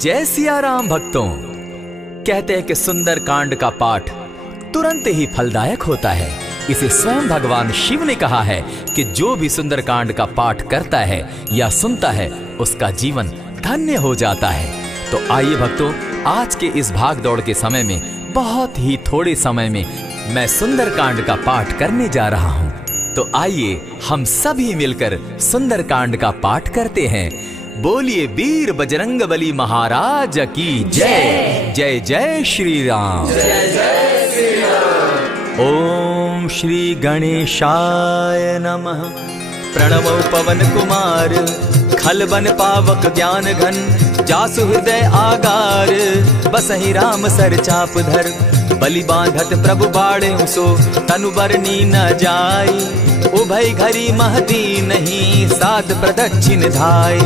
जय सिया राम भक्तों। कहते हैं कि सुंदर कांड का पाठ तुरंत ही फलदायक होता है। इसे स्वयं भगवान शिव ने कहा है कि जो भी सुंदर कांड का पाठ करता है या सुनता है उसका जीवन धन्य हो जाता है। तो आइए भक्तों, आज के इस भाग दौड़ के समय में बहुत ही थोड़े समय में मैं सुंदर कांड का पाठ करने जा रहा हूँ। तो आइए हम सभी मिलकर सुंदर कांड का पाठ करते हैं। बोलिए वीर बजरंगबली महाराज की जय। जय जय श्री राम। जय जय श्री राम। ओम श्री गणेशाय नमः। प्रणवो पवन कुमार, खलबन पावक ज्ञान घन, जासु हृदय आगार, बसहि राम सर चाप धर, बलि बांधत प्रभु बाड़े सो, तनु बरनी न जाई, उभय घरी महती नहीं, साध प्रदक्षिण धाय।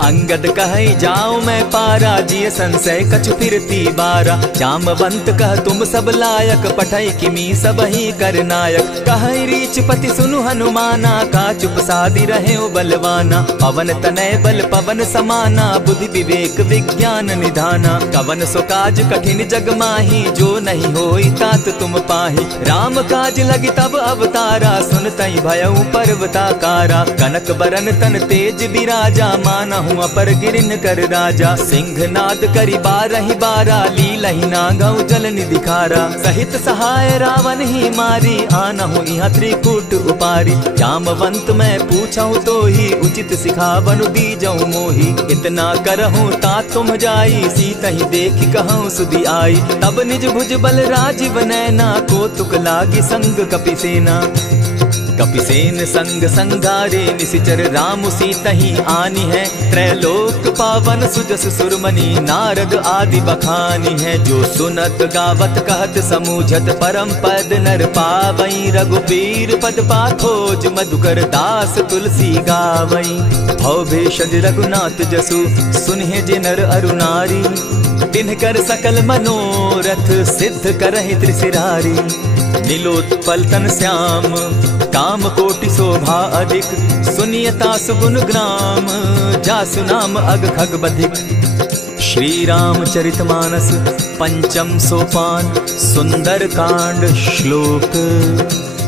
अंगद कहे जाऊं मैं पारा, जिय संशय कछु फिरती बारा, जामवंत कह तुम सब लायक, पठै किमी सब ही कर नायक, कहे रीच पति सुनु हनुमाना, का चुप सादी रहे बलवाना, पवन तनय बल पवन समाना, बुद्धि विवेक विज्ञान निधाना, कवन सो काज कठिन जग माही, जो नहीं होई तात तुम पाही, राम काज लगी तब अवतारा, सुनतई भयउ पर्वताकारा, कनक बरन तन तेज विराजा, माना अपर गिरिन कर राजा, सिंहनाद करी बारहि बारा, लीलहि नागौ जल निधिखारा, सहित सहाय रावण ही मारी, आनहु इहाँ त्रिकूट उपारी, जामवंत मैं पूछऊं तो ही, उचित सिखावनु दीजऊं मोही, इतना करहूं तात तुम जाई, सीतहि देखि कहूं सुधि आई, तब निज भुज बल राजीव नैना, कौतुक लागी संग कपिसेना, कपिसेन संग संगारे, निशिचर राम सीतहि आनी है, त्रैलोक पावन सुजस सुरमणि, नारद आदि बखानी है, जो सुनत गावत कहत समूझत, परम पद नर पावई, रघुबीर पद पाथोज, मधुकर दास तुलसी गावई, भव भेषज रघुनाथ जसु, सुनहि जे नर अरु नारी, तिनकर सकल मनोरथ, सिद्ध करहि त्रिशिरारी, नीलोत्पल तन श्याम, काम कोटि शोभा अधिक, सुनियता सुगुण ग्राम, जासु नाम अग खग बधिक। श्री रामचरितमानस पंचम सोपान, सुंदर कांड श्लोक।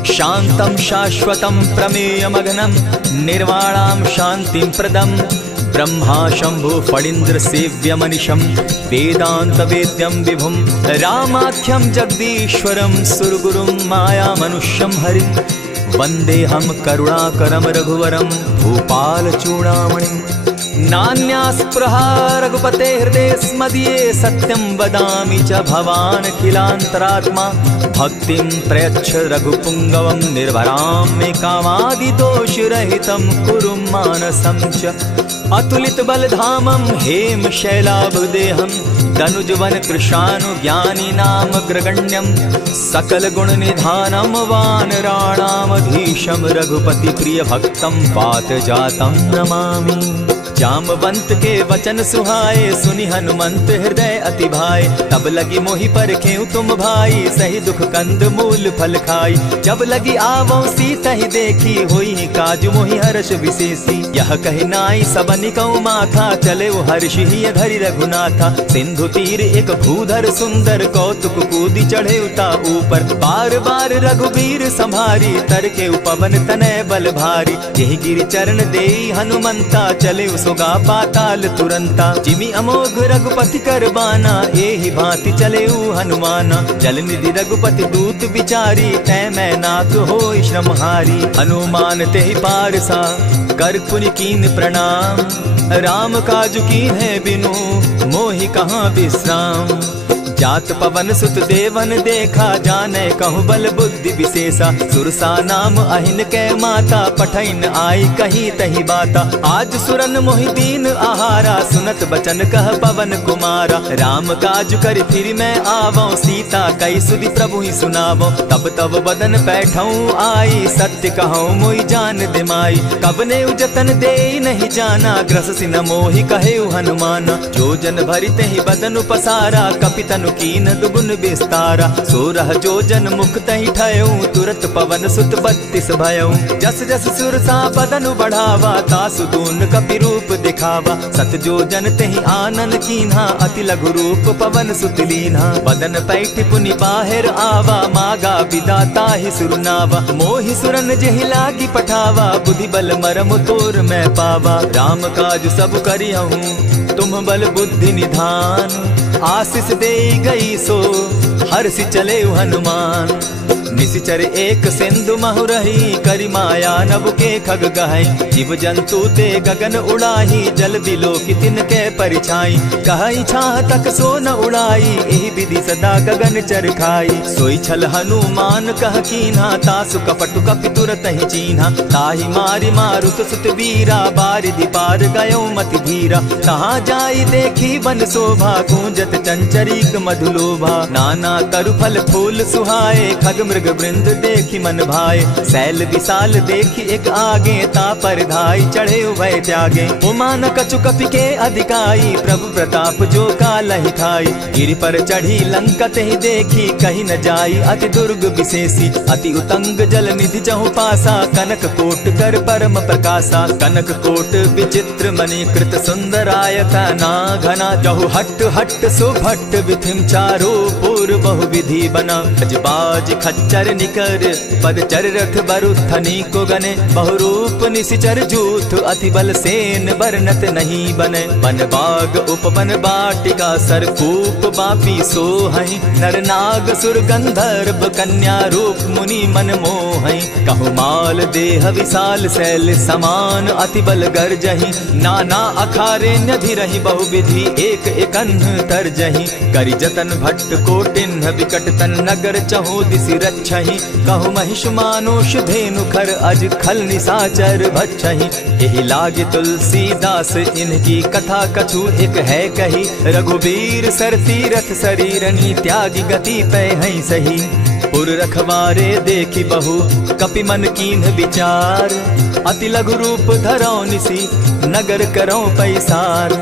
शांतम शाश्वतम प्रमेयमघनम, निर्वाणाम शांतिम प्रदम, ब्रह्मा शंभु फणीन्द्र सेव्य मनिशम, वेदांत वेद्यम विभुम, रामाख्यम जगदीश्वरम, सुरगुरुम माया मनुष्यम हरिम, वंदे हम करुणाकरम रघुवरम, भूपाल चूड़ामणिम, नान्यास्पृहा रघुपते हृदय स्मदीये, सत्यं वदामि च भवान् खिलान्तरात्मा, भक्तिं प्रयच्छ रघुपुंगवं, निर्भरां मे कामादि दोषरहितं, कुरु मानसं च अतुलित बलधामं, हेम शैलाभदेहं, दनुजवन कृशानु ज्ञानी नाम ग्रगण्यं, सकल गुण निधानं, वानराणामधीशं, रघुपति प्रिय भक्तं, पात जातं नमामि। जामवंत के वचन सुहाए, सुनि हनुमंत हृदय अति भाए, तब लगी मोहि परखेउ तुम भाई, सही दुख कंद मूल फल खाई, जब लगी आवो सीतहि देखी, होई काज मोहि हर्ष विशेषी, यह कहि नाई सबनि कहु माथा, चले वो हर्ष ही धरि रघुनाथा, सिंधु तीर एक भूधर सुंदर, कौतुक कूदी चढ़े उता ऊपर, बार बार रघुबीर संभारी, तर के पवन तनय बल भारी, यही गिरि चरण देई हनुमंता, चले सोगा पाताल तुरंता, जिमि अमोघ रघुपति कर बाना, एहि भांति चले हनुमाना, जल निधि रघुपति दूत बिचारी, तै मैं नाथ होई श्रमहारी, हनुमान तेहि पारसा, कर पुनि कीन प्रणाम, राम काज कीन है बिनु, मोहि कहाँ विश्राम, जात पवन सुत देवन देखा, जाने कहूँ बल बुद्धि विशेषा, सुरसा नाम अहिन कै माता, पठैन आई कही तही बाता, आज सुरन मोहि दीन आहारा, सुनत बचन कह पवन कुमारा, राम काज कर फिर मैं आवो, सीता कई सुधि प्रभु ही सुनावो, तब तब बदन बैठऊँ आई, सत्य कहूँ मोहि जान दिमाई, कब ने उजतन दे नहीं जाना, ग्रस सिन मोहि कहे हनुमाना, जो जन भरित ही बदन पसारा, कपितनु कीन दुगुन विस्तारा। 16 जोजन मुख तहि ठयऊ, तुरत पवन सुत 32 भयऊ। जस जस सुर सा बदन बढ़ावा, तासु दून कपि रूप दिखावा। 7 जोजन तेहि आनन कीन्हा, अति लघु रूप पवन सुत लीन्हा। बदन पैठ पुनि बाहिर आवा, मागा बिदा ताहि सुरनावा। मोहि सुरन जेहि लागी पठावा, बुद्धि बल मरम तोर मैं पावा। राम काज सब करिहूँ, तुम बल बुद्धि निधान। आशीष दे गई सो हर्षि चले हनुमान। निशिचर एक सिंधु महु रही, करि माया नभ के खग गहई। जीव जंतु ते गगन उड़ाही, जल बिलो की तिनके परिछाई। कहई छाह तक सो न उड़ाई, एहि विधि सदा गगन चर खाई। सोई छल हनुमान कह कीन्हा, तासु कपटु कपि तुरत ही चीन्हा। ताहि मारि मारुत सुत वीरा, बारिधि पार गयो मति धीरा। कहाँ जाई देखी वन शोभा, गूंजत चंचरीक मधुलोभा। नाना तरु फल फूल सुहाए, खग मृग वृंद देखी मन भाए। सैल विशाल देखी एक आगे, तापर धाई चढ़े भय त्यागे। उमान कछु कपि के अधिकाई, प्रभु प्रताप जो कालहि खाई। गिरि पर चढ़ी लंका तेहि देखी, कहीं न जाई अति दुर्ग विशेषी। अति उतंग जल निधि जहु पासा, कनक कोट कर परम प्रकाशा। कनक कोट विचित्र मणि कृत सुंदरायत ना घना। जहु हट हट सुभट विधिम चारो पूर्व बहु विधि बना। बाज खच्चर निकर पदचर रथ बरुथनी को गने। बहुरूप निशिचर जूथ, अति बल सेन बरनत नहीं बने। वन बाग उपवन बाटिका, सरकूप बापी सोहई। नर नाग सुर गंधर्व, कन्या रूप मुनि मन मोहई। कहु माल देह विशाल, शैल समान अति बल गर्जहि। नाना अखारे न्यधिरहि, बहुविधि एक एकन्ह तरजहि। करि जतन भट्ट कोटिन्ह, विकट तन नगर चहु दिसि रक्षहि। कहु महिष मानुष धेनु खर, अज खल निशाचर भक्षहि। एहि लागे तुलसीदास, इनकी कथा कछु एक है कही। रघुबीर सर तीरथ शरीरनी, त्यागी गति पै हई सही। पुर रखवारे देखी बहु, कपि मन कीन्ह विचार। अति लघु रूप धरौ निसी, नगर करौ पैसार।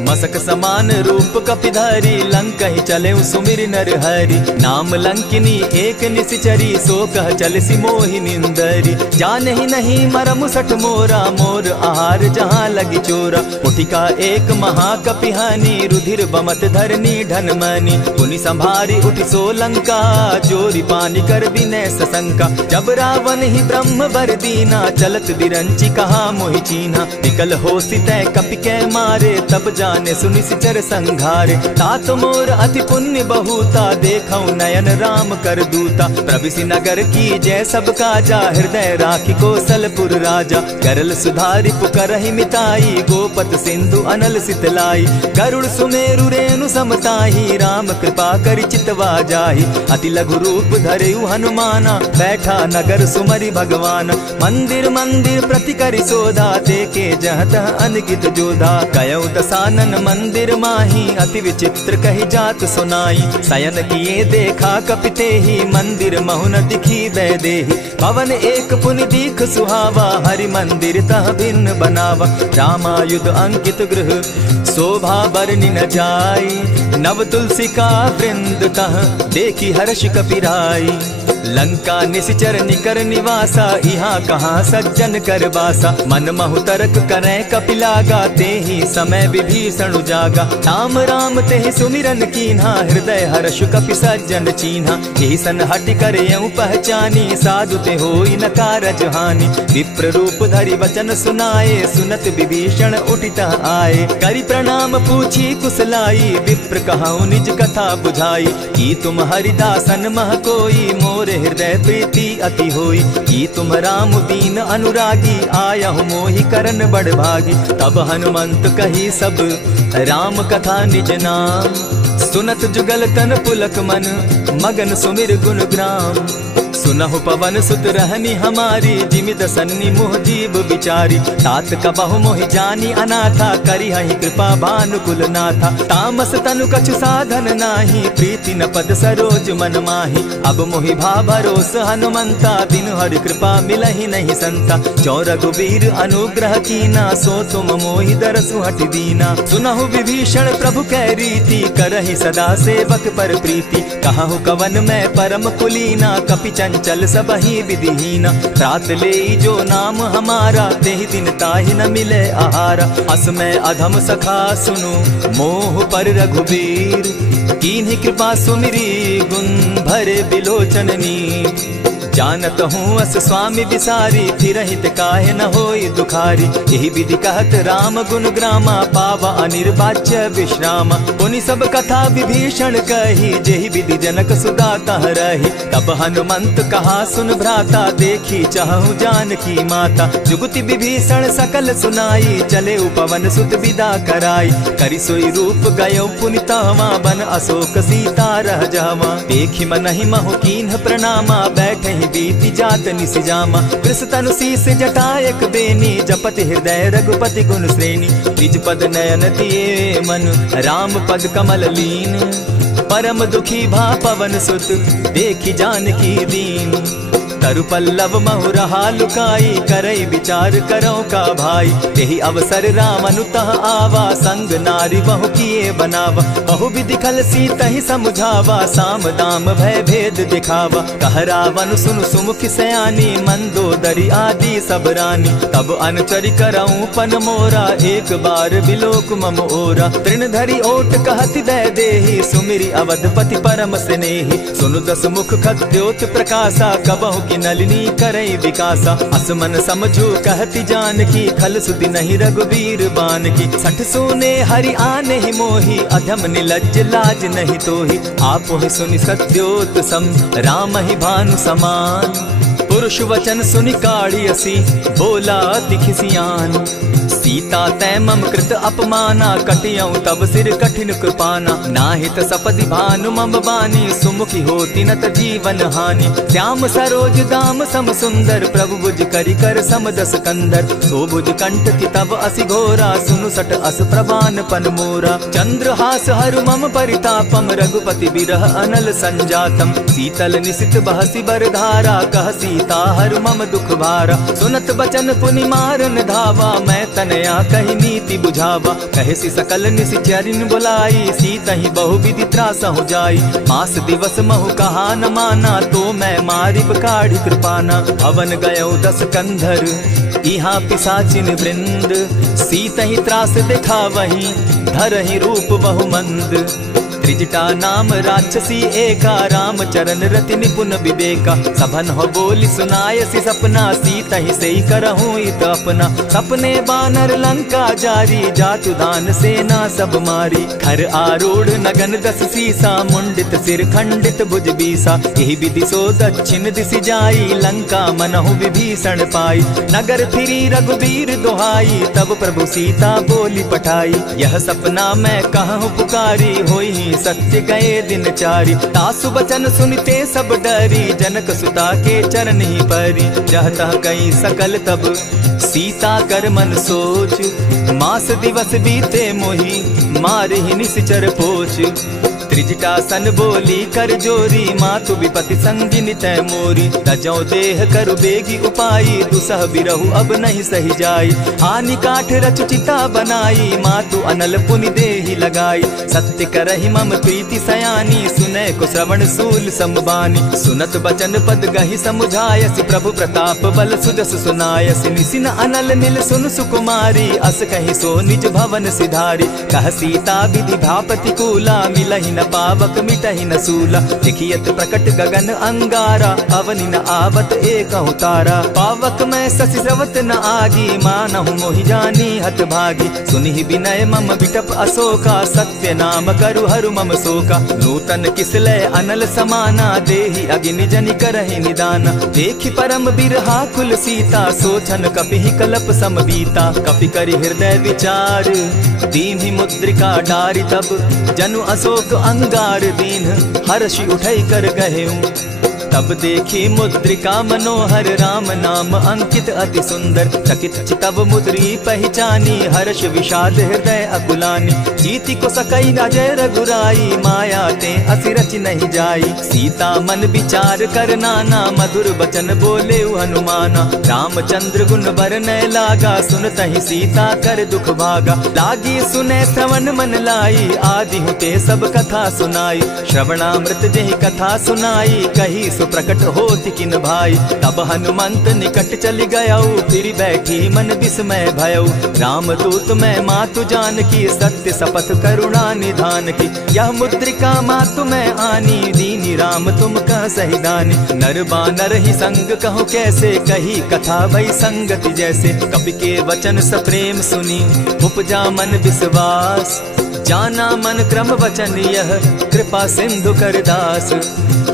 मसक समान रूप कपिधारी, लंकहि चले सुमिर नर हरि। नाम लंकिनी एक निशिचरी, सो कह चलसि मोहि निंदरी। जानहि नहीं मरम सठ मोरा, मोर आहार जहाँ लगी चोरा। उठिका एक महाकपिहानी, रुधिर बमत धरनी ढनमनी। पुनि संभारी उठि सो लंका, चोरी पानी कर विनय सशंका। जब रावण ही ब्रह्म बर दीना, चलत बिरंची कहा मोहि चीन्हा। निकल होसि तै कपि कै मारे, तब जाने सुनि सिचर संघारे। तात मोर अति पुण्य बहुता, देखौ नयन राम कर दूता। प्रविशि नगर की जय सब काजा, हृदय राखी कौशलपुर राजा। करल सुधारि पुकरहि मिताई, गोपत सिंधु अनल सितलाई। गरुड़ सुमेरु रेणु समताही, राम कृपा करि चितवा जाहि। अति लघु रूप धरेउ हनुमाना, बैठा नगर सुमरि भगवान। मंदिर मंदिर प्रति करि सोधा, देखे जहाँ तहाँ अनगित जोधा। कयौ दसानन मंदिर माही, अति विचित्र कही जात सुनाई। शयन किए देखा कपिते ही, मंदिर महु न दिखी वैदेही। भवन एक पुनि दीख सुहावा, हरि मंदिर तह भिन्न बनावा। रामायुध अंकित गृह, शोभा बरनि न जाई। नव तुलसी का वृंद तह, देखी हर्ष कपिराई। लंका निशिचर निकर निवासा, यहाँ कहाँ सज्जन कर बासा। मन महु तर्क करै कपिलागा, तेहि समय विभीषण जागा। राम राम तेहि सुमिरन कीन्हा, हृदय हर्ष कपि सज्जन चीन्हा। एहि सन हटि करयउ पहचानी, साधु ते होई न कारज हानि। विप्र रूप धरि वचन सुनाए, सुनत विभीषण उठित आए। करि प्रणाम पूछी कुशलाई, विप्र कहौ निज कथा बुझाई। की तुम हरिदासन मह कोई, मोर हृदय प्रीति अति होई। की तुम राम दीन अनुरागी, आयहु मोहि करन बड़ भागी। तब हनुमंत कही सब राम कथा निज नाम, सुनत जुगल तन पुलक मन, मगन सुमिर गुण ग्राम। सुनहु पवन सुत रहनी हमारी, जिमि दसन्नी मुह जीव बिचारी। तात कबहु मोहि जानी अनाथा, करी हहि कृपा भानुकुल नाथा। तामस तनु कछु साधन नाही, प्रीति न पद सरोज मन माही। अब मोहि भा भरोस हनुमंता, दिन हरि कृपा मिलहि नहीं संता। जो रघुबीर अनुग्रह कीना, सो तुम मोहि दरसु हटि दीना। सुनहु विभीषण प्रभु कै रीति, करहि सदा सेवक पर प्रीति। कहु कवन मैं परम कुलीना, कपि चंचल सबहि विधिहीना। रात ले जो नाम हमारा, तेहि दिन ताहि न मिले आहारा। अस मैं अधम सखा सुनु, मोह पर रघुबीर। कीन्ही कृपा सुमिरी, गुण भरे बिलोचन नीर। जानत हूँ अस स्वामी विसारी, फिरहित काहे न होई दुखारी। यही विधि कहत राम गुण ग्रामा, पावा अनिर्वाच्य विश्रामा। पुनि सब कथा विभीषण कही, जेहि विधि जनक सुता तह रही। तब हनुमंत कहा सुन भ्राता, देखी चाहूँ जानकी माता। जुगति विभीषण सकल सुनाई, चले पवन सुत विदा कराई। करि सोई रूप गयो पुनि तहवा, बन अशोक सीता रह जावा। देखी मनहि महु कीन्ह प्रणामा, बैठे बीती जात निसिजामा। कृष तनु शीस जटा एक बेनी, जपति हृदय रघुपति गुण श्रेणी। निज पद नयन दिए मन, राम पद कमल लीन। परम दुखी भा पवन सुत, देखी जानकी दीन। तरु पल्लव महु रहा लुकाई, करई विचार करो का भाई। यही अवसर राम अनुतः आवा, संग नारी बहु किए बनावा। बहु विधि खल सीतहि समझावा, साम दाम भय भेद दिखावा। कह रावण सुन सुमुख सयानी, मंदोदरी आदि सब रानी। तब अनुचरि करऊं पन मोरा, एक बार बिलोक मम ओरा। तृण धरि ओट कहति दय देहि, सुमिरि अवधपति परम स्नेही। सुनु दस मुख खद्योत प्रकाशा, कबहु की नलिनी करई विकासा। असमन समझो कहती जानकी, खल सुधि नहीं रघुबीर बान की। सठ सोने हरि आने ही मोही, अधम निलज्ज लाज नहीं तोही। आप ही सुनि सत्योत सम, राम ही भानु समान। पुरुष वचन सुनि काढ़ी असी, बोला अति खिसियान। सीता तै मम कृत अपमाना, कटियऊं तब सिर कठिन कृपाना। नाहित सपदि भानु मम बानी, सुमुखी होती न त जीवन हानि। श्याम सरोज दाम सम सुंदर, प्रभु भुज करि कर सम दस कंधर। सो भुज कंठ की तब असि घोरा, सुनु सट अस प्रवान पन मोरा। चंद्रहास हरु मम परितापम, रघुपति बिरह अनल संजातम। शीतल निशित बहसी बरधारा, कह सीता हरु मम दुख भारा। सुनत बचन पुनि मारन धावा, मैं तनया कही नीति बुझावा। कहेसी सकल निशिचरिन बुलाई, सीतहि बहु विधि त्रास हो जाई। मास दिवस महु कहा न माना, तो मैं मारिब काढ़ी कृपाना। भवन गयो दस कंधर, इहाँ पिशाचिन वृंद। सीतहि त्रास देखा वही, धरहि रूप बहु मंद। त्रिजटा नाम राक्षसी एका, राम चरण रति निपुण विवेका। सभन हो बोली सुनायसी सपना, सीतहि सेई करहूँ इत अपना। सपने बानर लंका जारी, जातु दान सेना सब मारी। खर आरूढ़ नगन दस सीसा, मुंडित सिर खंडित भुज बीसा। यही विधि सो दक्षिण दिशि जाई, लंका मनहु विभीषण पाई। नगर फिरी रघुबीर दोहाई, तब प्रभु सीता बोली पठाई। यह सपना मैं कहूँ पुकारी, होई सत्य गए दिन चारी। तासु बचन सुनते सब डरी, जनक सुता के चरण ही परी। जहतः कई सकल तब सीता कर मन सोच, मास दिवस बीते मोही, मारे ही निश्चर पोच। त्रिजटा सन बोली कर जोरी, मातु विपति संगिनी तै मोरी। तजौ देह करु बेगी उपाई, दुसह बिरहु अब नहीं सही जाई। हानि काठ रच चिता बनाई, मातु अनल पुनि देहि लगाई। सत्य करहि मम प्रीति सयानी, सुनै को श्रवण सूल समबानी। सुनत बचन पद गहि समुझायसि, प्रभु प्रताप बल सुजस सुनायसि। निसिन अनल नील सुन सुकुमारी, अस कहि सो निज भवन सिधारी। कह सीता विधि भापति कूला, मिलहि न पावक मिटहि न सूला। देखियत प्रकट गगन अंगारा, अवनि न आवत एक तारा। पावक मैं शशि स्रवत न आगी, मानहु मोहि जानी हत भागी। सुनि विनय मम बिटप अशोका, सत्य नाम करु हरु मम शोका। नूतन किसलय अनल समाना, देहि अगिनि जनि करहि निदाना। देखि परम बिरहा कुल सीता, सोचन कपिहि कलप सम बीता। कपि करि हृदय विचार, दीन्हि मुद्रिका डारि। तब जनु अशोक अंगार दीन, हर्षि उठै कर गहेऊ। तब देखी मुद्रिका मनोहर राम नाम अंकित अति सुंदर। चकित चितव मुद्री पहचानी हर्ष विषाद हृदय अकुलानी। जीति को सकई अजय रघुराई माया ते असिरच नहीं जाई। सीता मन विचार कर नाना मधुर बचन बोले हनुमाना। रामचंद्र गुण बरनय लागा सुनतहि सीता कर दुख भागा। लागी सुने श्रवण मन लाई आदि हुते सब कथा सुनाई। श्रवणामृत जेहि कथा सुनाई कही सुप्रकट होति किन भाई। तब हनुमंत निकट चली गयऊ फिर बैठी मन विस्मय भयऊ। राम दूत मैं मातु जान की सत्य शपथ करुणा निधान की। यह मुद्रिका मातु मैं आनी दीनी राम तुम कह सही दानी। नर बानर ही संग कहो कैसे कही कथा भई संगति जैसे। कपि के वचन सप्रेम सुनी उपजा मन विश्वास। जाना मन क्रम वचन यह कृपा सिंधु कर दास।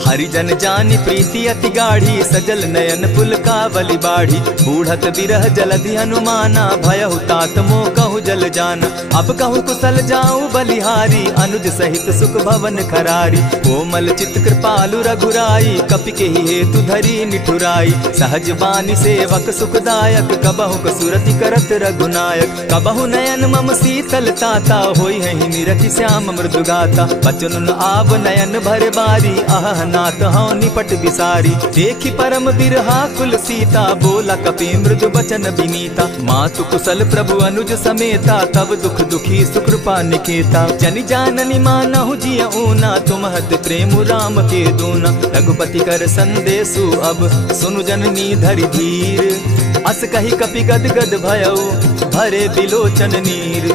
हरिजन जानि प्रीति अति गाढ़ी सजल नयन पुलकावली बाढ़ी। बूढ़त बिरह जलधि हनुमाना भयहु तात मोह कहु जल जाना। अब कहु कुशल जाऊं बलिहारी अनुज सहित सुख भवन खरारी। कोमल चित कृपालु रघुराई कपि के ही हेतु धरी निठुराई। सहज बानी सेवक सुखदायक कबहु कसुरति करत रघुनायक। कबहु नयन मम शीतल ताता होई है निरखि श्याम मृदु गाता। बचन आव नयन भर बारी आह नाथ हौ निपट बिसारी। देखी परम बिरहा कुल सीता बोला कपि मृदु बचन विनीता। मातु कुशल प्रभु अनुज समेता तब दुख दुखी सुकृपा निकेता। जनि जाननि मानहु जिय ऊना तुमहत प्रेम राम के दूना। रघुपति कर संदेशु अब सुनु जननी धरि धीर। अस कही कपि गद गद भयऊ भरे बिलोचन नीर।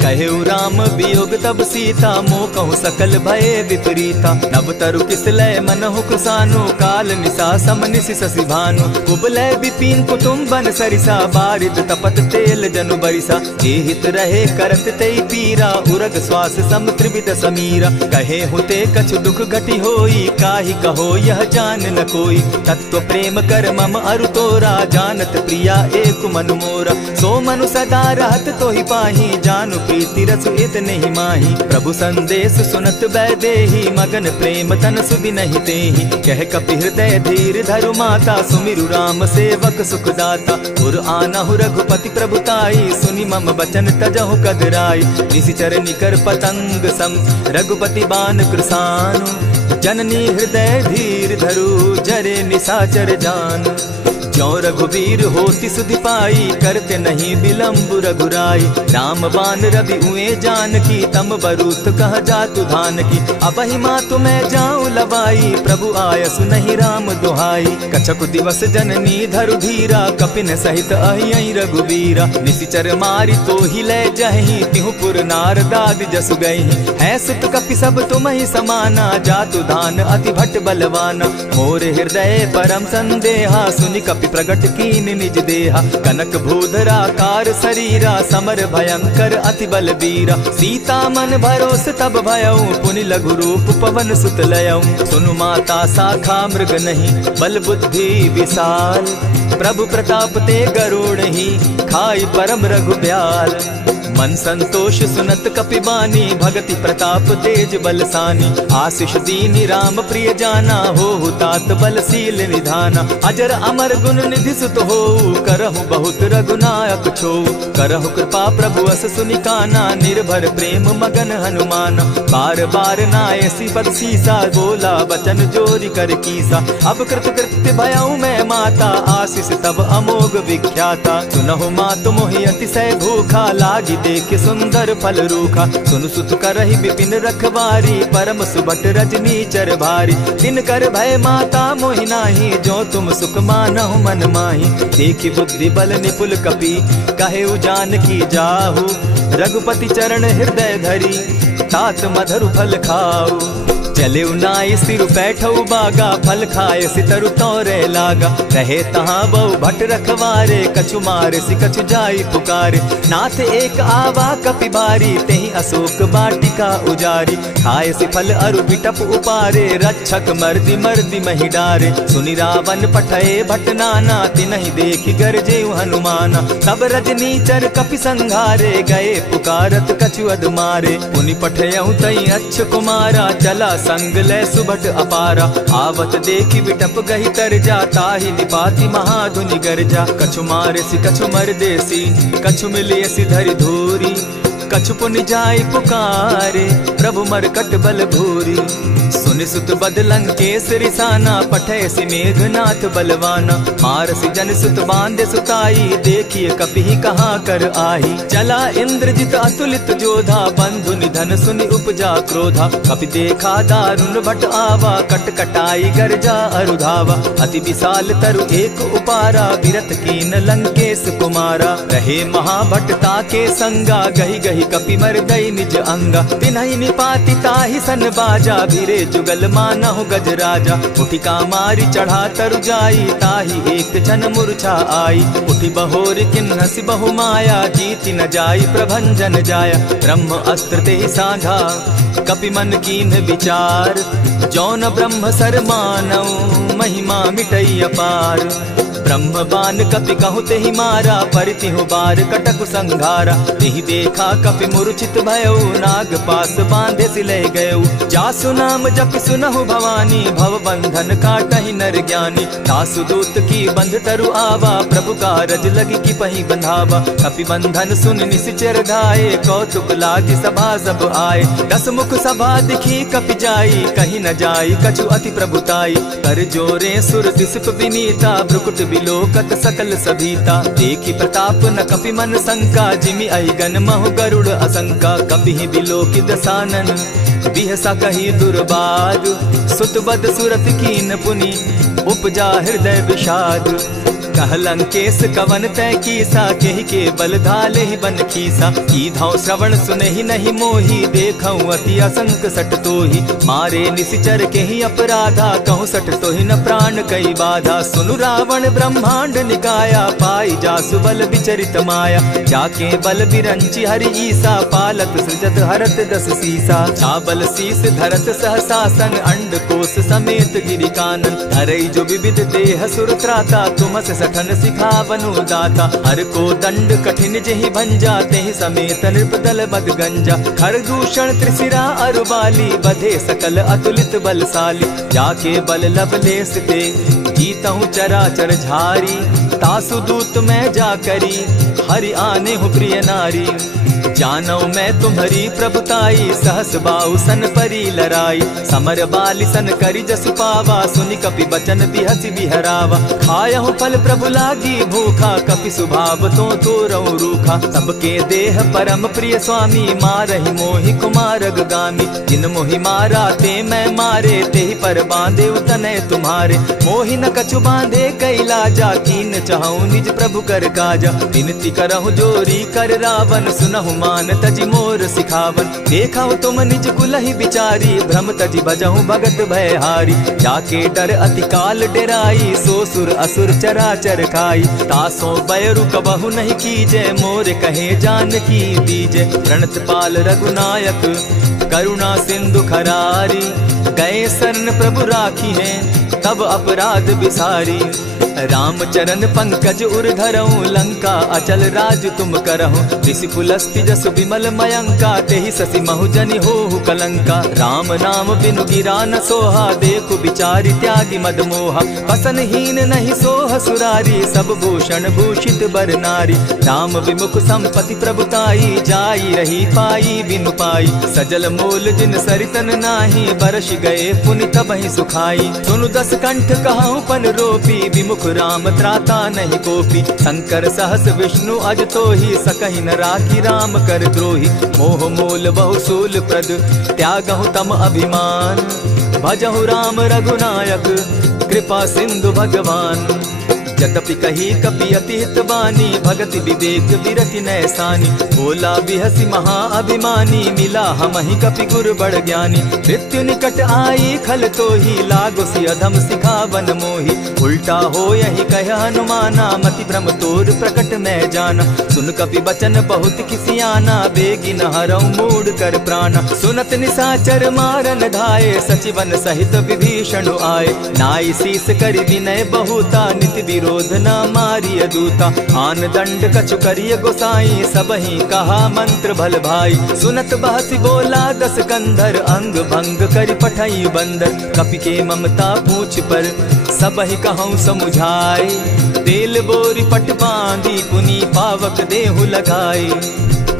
कहेउ राम वियोग तब सीता मोह कहूँ सकल भये विपरीता। नव तरु किसलय मनहु कुसानु काल निशा सम निशि शशि भानु। उबलय विपिन कुटुम्बन सरिसा बारिद तपत तेल जनु बरिसा। जे हित रहे करत तेई पीरा उरग श्वास सम त्रिविध समीरा। कहे हुते कछु दुख घटी होई काहि कहो यह जान न कोई। तत्व प्रेम कर मम अरु तोरा जानत प्रिया एक मनु मोरा। सो मनु सदा रहत तोहि पाही जानु प्रीति रसु इतने ही माही। प्रभु संदेश सुनत वैदेही मगन प्रेम तन सुधि नहीं तेहि। कह कपि हृदय धीर धरु माता सुमिरु राम सेवक सुखदाता। उर आनहु रघुपति प्रभुताई सुनि मम बचन तजहु कदराई। निशिचर निकर पतंग सम रघुपति बान कृसानु। जननी हृदय धीर धरु जरे निशाचर जान। ज्यों रघुवीर होति सुधि पाई करते नहीं विलम्ब रघुराई। राम बान रवि उए जान की तम बरूत कह जातु धान की। अबहि मातु मैं जाऊं लवाई प्रभु आयसु नहीं राम दुहाई। कछक दिवस जननी धरु धीरा कपिन सहित अहि रघुवीरा। निशिचर मारी तो ही ले जहि तिहु पुर नार दाद जसु गई। है सुत कपि सब तुम ही समाना जातु धान अति भट बलवाना। मोर हृदय परम संदेहा सुनि कपि प्रगट कीन निज देहा। कनक भूधराकार शरीरा समर भयंकर अति बल बीरा। सीता मन भरोस तब भयऊ पुनि लघु रूप पवन सुत लयऊ। सुनु माता शाखा मृग नहीं बल बुद्धि विशाल। प्रभु प्रताप ते गरुड़ ही खाई परम रघुब्याल। मन संतोष सुनत कपि बानी भगति प्रताप तेज बलसानी। आशीष दीनी राम प्रिय जाना हो तात बलशील निधाना। अजर अमर गुण निधि सुत हो करहु बहुत रघुनायक छो। करहु कृपा प्रभु अस सुनिकाना निर्भर प्रेम मगन हनुमाना। बार बार नायसी पद सीसा बोला बचन जोरी कर कीसा। अब कृत कृत्य भयऊ मैं माता आशीष तब अमोघ विख्याता। सुनहु मातु मोहि अतिशय भूखा लागी देख सुंदर फल रूखा। सुनु सुत करहि विपिन रखवारी परम सुबट रजनी चर भारी। दिन कर भय माता मोहि नाही जो तुम सुख मानहु मन माही। देखी बुद्धि बल निपुल कपि कहेउ जानकी जाहु। रघुपति चरण हृदय धरी तात मधुर फल खाऊ। चले नाई सिर बैठऊ बागा फल खाए सितरु तोरे लागा। रहे तहाँ बहु भट रखवारे कछु मारे सि कछु जाई पुकारे। नाथ एक आवा कपि बारी तेहि अशोक बाटिका उजारी। खाए सि फल अरु बिटप उपारे रक्षक मर्दि मर्दि महि डारे। सुनि रावण पठये भट नाना तिनहि देखि गरजे हनुमाना। तब रजनीचर कपि संघारे गए पुकारत कछु अधमारे। पुनि पठयऊ तई अच्छ कुमारा चला संग ले सुभट अपारा। आवत देखी बिटप गही तर जा, ताहि निपाति महाधुनि गर्जा। कछु मारेसी कछु मरदेसी, कछु मिलियसी धरि धूरी। कछु पुनि जाई पुकारे, प्रभु मरकट बल भूरी। सुनि सुत बद लंकेश रिसाना, पठैसी मेघनाथ बलवाना। मारसी जन सुत बांधे सुताई, देखिए कपिहि कहाँ कर आही। चला इंद्रजित अतुलित जोधा, बंधु निधन सुनि उपजा क्रोधा। कपि देखा दारुण भट आवा, कट कटाई गर्जा अरुधावा। अति विशाल तरु एक उपारा, बिरत कीन लंकेश कुमारा। रहे महाभट ताके संगा, गही गही कपि मर गई निज अंगा। तिन्हि निपाति ताहि सन बाजा, भिरे जुगल मानहु गजराजा। उठि कामारी चढ़ा तरु जाई, ताहि एक जन मूर्छा आई। उठि बहोर किन्हसि बहु माया, जीति न जाई प्रभंजन जाया। ब्रह्म अस्त्र तेहि साधा, कपि मन कीन्ह विचार। जौन ब्रह्म सर मानौ, महिमा मिटई अपार। ब्रह्म बान कपि कहु तेहि मारा, परितिहु बार कटकु संघारा। तेहि देखा कपि मूर्छित भयउ, नाग पास बांधे सिले गयउ। जासु नाम जपि सुनहु भवानी, भव बंधन काटहि नर ज्ञानी। तासु दूत की बंध तरु आवा, प्रभु कारज लगी कि पहि बंधावा। कपि बंधन सुन निसिचर धाये, कौतुक लागी सभा सब आए। दस मुख सभा दिखी कपि जाई, कहीं न जाई कछु अति प्रभुताई। कर जोरे सुर दिसप विनीता, भ्रुकुट बिलोकत सकल सभीता। देखी प्रताप न कपि मन शंका, जिमि अहिगन महु गरुड़ असंका। कपिहि बिलोकि दसानन, बिहसा कही दुर्बाद। सुत बद सुरत कीन पुनि, उपजा हृदय विषाद। कह लंकेश कवन तय कीसा, केहि के बल धाले ही बन खीसा। कीधौ श्रवण सुनहि नहीं मोही, देखऊं अति असंक सट तोही। मारे निसिचर केहि अपराधा, कहूँ सट तोहि न प्राण कई बाधा। सुनु रावण ब्रह्मांड निकाया, पाई जासु बल विचरित माया। जाके बल बिरंचि हरि ईसा, पालत सृजत हरत दस सीसा। चाबल शीस धरत सहसासन, अंड कोश समेत गिरि कानन। धरई जो विविध देह सुर त्राता, तुमस सठन सिखावनु दाता। हर को दंड कठिन जेहि भंजा, तेहि समेत नृपदल बद गंजा। खरदूषण त्रिशिरा अरुबाली, बधे सकल अतुलित बलशाली। जाके बल लवलेस ते, जीतहु चराचर झारी। तासु दूत मैं जा करी, हरि आने हूँ प्रिय नारी। जानौ मैं तुम्हारी प्रभुताई, सहस बाहु सन परी लराई। समर बाली सन करी जसु पावा, सुनि कपि बचन बिहसि बिहरावा। खायहु फल प्रभु लागी भूखा, कपि सुभाव तो तोरहु रूखा। सबके देह परम प्रिय स्वामी, मारहि मोहि कुमारग गामी। जिन मोहि मारा ते मैं मारे, तेहि पर बांधे तनय तुम्हारे। मोहि न कछु बांधे कैलाजा, कीन चाहूं निज प्रभु कर काजा। विनती करहु जोरी कर रावण, सुनहु मान तजि मोर सिखावन। देखा तुम निज कुलहि बिचारी, भ्रम तजि भजहु भगत भयहारी। जाके डर अति काल डेराई, सो सुर असुर चराचर खाई। तासो बैरु कबहु नहीं कीजे, मोर कहे जानकी दीजे। प्रणत पाल रघुनायक, करुणा सिंधु खरारी। गए शरण प्रभु राखी है, तब अपराध बिसारी। रामचरण पंकज उर धरऊं, लंका अचल राज तुम करहूं। ऋषि पुलस्ति जस विमल मयंका, तेहि ससि महु जनि होहु कलंका। राम नाम बिनु गिरा न सोहा, देखु बिचारी त्यागी मद मोहा। बसन हीन नहीं सोह सुरारी, सब भूषण भूषित बर नारी। राम विमुख संपति प्रभुताई, जाई रही पाई बिनु पाई। सजल मोल जिन सरितन नाही, बरस गए पुनि तबहि सुखाई। सुनु दस कंठ कहूं पन रोपी, विमुख राम त्राता नहीं कोपी। शंकर सहस विष्णु अज तोहि, सकहि न राखी राम कर द्रोही। मोह मोल बहु सूल प्रद, त्यागहु तम अभिमान। भजहु राम रघुनायक, कृपा सिंधु भगवान। जतपि कही कपि अति हित बानी, भगति विवेक विरति नैसानी। बोला बिहसी महा अभिमानी, मिला हमहि कपि गुर बड़ ज्ञानी। मृत्यु निकट आई खल तोहि, लागो सि अधम सिखावन मोहि। उल्टा हो यही कह हनुमाना, मति भ्रम तोर प्रकट मैं जाना। सुन कपि बचन बहुत किसियाना, बेगी न हरऊं मूढ़ कर प्राणा। सुनत निसाचर मारन धाये, सचिवन सहित विभीषण आए। नाई शीस करि विनय बहुता, नित विरोध क्रोध न मारिय दूता। आन दंड कछु करिय गोसाई, सबहि कहा मंत्र भल भाई। सुनत बहसी बोला दस कंधर, अंग भंग करि पठई बंदर। कपि के ममता पूछ पर, सबहि कहूँ समुझाए। तेल बोरी पट बांधी, पुनि पावक देहु लगाई।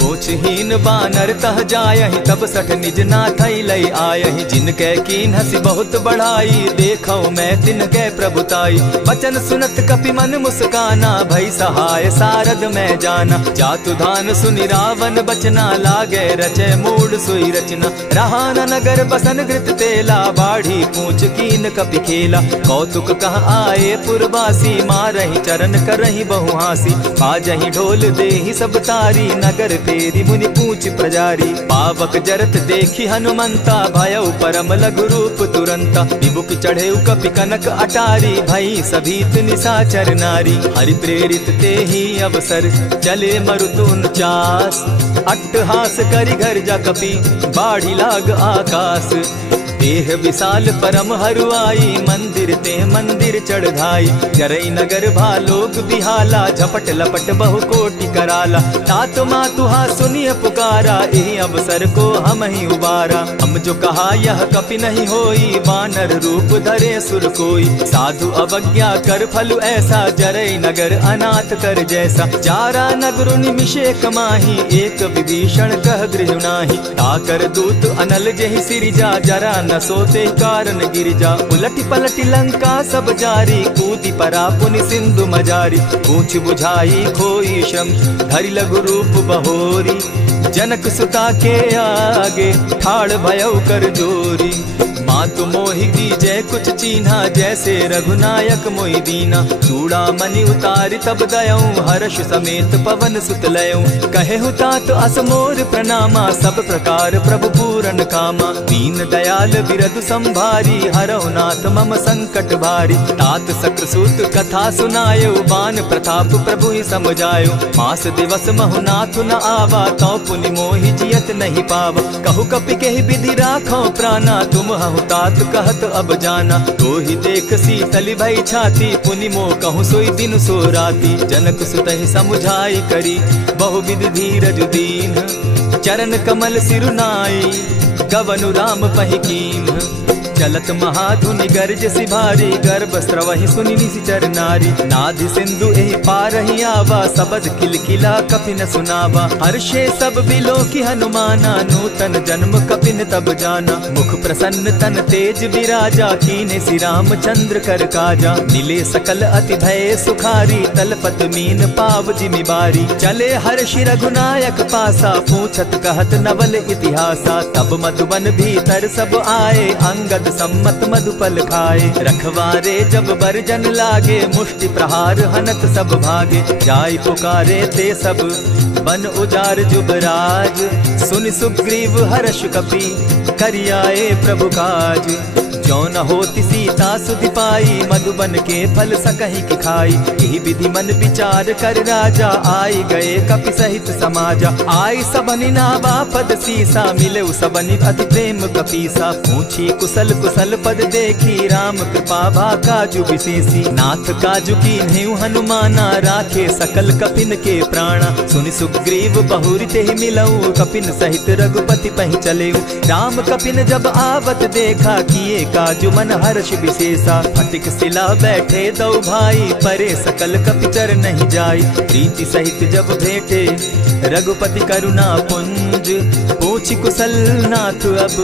पूछहीन बानर तह जायहि, तब सठ निज नाथई लई आयहि। जिनके कीन हसी बहुत बढ़ाई, देखौ मैं तिनके प्रभुताई। बचन सुनत कपि मन मुस्काना, भई सहाय सारद मैं जाना। जातु धान सुनि रावण बचना, लागे रचे मूड सोई रचना। रहा न नगर बसन घृत तेला, बाढ़ी पूछ कीन कपि खेला। कौतुक कह आए पुरवासी, मारहि चरण करहि बहुहासी। बाजहि ढोल देहि सब तारी, नगर तेरी मुनि पूछ प्रजारी। पावक जरत देखी हनुमंता, भयउ परम लघु रूप तुरंता। विमुख चढ़े कपि कनक अटारी, भई सभीत निशाचर नारी। हरि प्रेरित ते ही अवसर, चले मरुतु 49। अट्टहास करि घर जा कपि, बाढ़ी लाग आकाश। देह विशाल परम हरुआई, मंदिर ते मंदिर चढ़ाई। जरई नगर भालोक बिहाला, झपट लपट बहु कोटि कराला। तात मातुहा सुनिय पुकारा, एहि अवसर को हम ही उबारा। हम जो कहा यह कपि नहीं होई, वानर रूप धरे सुर कोई। साधु अवज्ञा कर फल ऐसा, जरई नगर अनाथ कर जैसा। जारा नगर निमिषे कमाही, एक विभीषण कह गृह नाही। ताकर दूत अनल जेहि सिरिजा, जरा न सोते कारण गिरिजा। उलटी पलटी लंका सब जारी, कूदी परा पुनि सिंधु मजारी। पूछ बुझाई खोई श्रम, धरि लघु रूप बहोरी। जनक सुता के आगे, ठाड़ भयउ कर जोरी। मातु मोहि दीजै कुछ चीन्हा, जैसे रघुनायक मोहि दीना। चूड़ा मणि उतारि तब दयऊं, हर्ष समेत पवन सुत लयऊं। कहे तात असमोर प्रणामा, सब प्रकार प्रभु पूरन कामा। दीन दयाल बिरदु संभारी, हरहु नाथ मम संकट भारी। तात सक्रसूत कथा सुनायो, बान प्रताप प्रभु ही समझायो। मास दिवस महु नाथ न आवा, तौ पुनि मोहि जियत नहीं पावा। कहु कपि केहि विधि राखो प्राणा, तुम हहु तात कहत अब जाना। तो ही देख शीतल भई छाती, पुनि मो कहूँ सोई दिन सो राती। जनक सुतहि समुझाई करी, बहुविध धीरज दीन। चरण कमल सिरुनाई, गवनु राम पहि कीन्ह। चलत महाधुनि गर्ज सिभारी, गर्भ स्रवहि सुनि निशिचर नारी। नाधि सिंधु एहि पारहि आवा, सबद किलकिला कपि न सुनावा। हर्षे सब बिलोकी हनुमाना, नूतन जन्म कपि न तब जाना। मुख प्रसन्न तन तेज विराजा, कीन्हे श्री रामचंद्र कर काजा। मिले सकल अति भय सुखारी, तलपत मीन पाव जिमि बारी। चले हर्षि रघुनायक पासा, पूछत कहत नवल इतिहासा। तब मधुबन भीतर सब आए, अंगद सम्मत मधुपल खाए। रखवारे जब बरजन लागे, मुष्टि प्रहार हनत सब भागे। जाय पुकारे ते सब, बन उजार जुबराज। सुनि सुग्रीव हर्ष कपि, करियाए प्रभु काज। जो न होती सीता सुधि पाई, मधुबन के फल सकहि की खाई। यही विधि मन विचार कर राजा, आई गए कपि सहित समाजा। आई सबनि नावा पद सीसा, मिले सबनि अति प्रेम कपीसा। पूछी कुशल कुशल पद देखी, राम कृपा भा काजु विशेषी। नाथ काजु कीन्हेउ हनुमाना, राखे सकल कपिन के प्राणा। सुनि सुग्रीव बहुरि तेहि मिलऊ, कपिन सहित रघुपति पहि चलेऊ। राम कपिन जब आवत देखा, किए काजु मन हर्ष विशेषा। फटिक सिला बैठे दो भाई, परे सकल कपिचर नहीं जाई। प्रीति सहित जब भेटे, रघुपति करुणा पुंज। पूछि कुशल नाथ अब,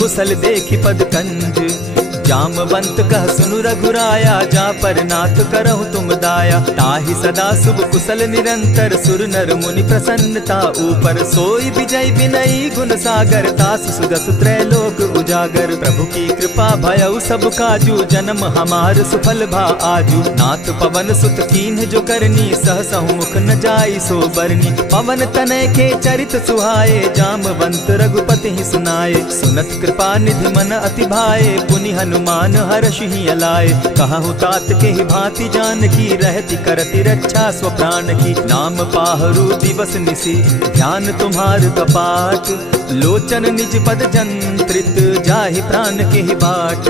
कुशल देखि पद कंज। जामवंत कह सुनु रघुराया, जा पर नाथ करहु तुम दाया। ताहि सदा शुभ कुशल निरंतर, सुर नर मुनि प्रसन्नता ऊपर। सोई विजय विनयी गुण सागर, तास सुदस त्रैलोक उजागर। प्रभु की कृपा भयउ सब काजू, जन्म हमार सुफल भा आजू। नाथ पवन सुत कीन्ह जो करनी, सहसहु मुख न जाई सो बरनी। पवन तनय के चरित सुहाए, जामवंत रघुपति ही सुनाए। सुनत कृपा निधि मन अति भाए, पुनि हनुमान हर्ष ही अलाए। कहु तात के ही भांति जान की, रहती करती रक्षा स्व प्राण की। नाम पाहरु दिवस निसी, ध्यान तुम्हार कपाट। लोचन निज पद जन निमंत्रित जाहि प्राण के ही बाट।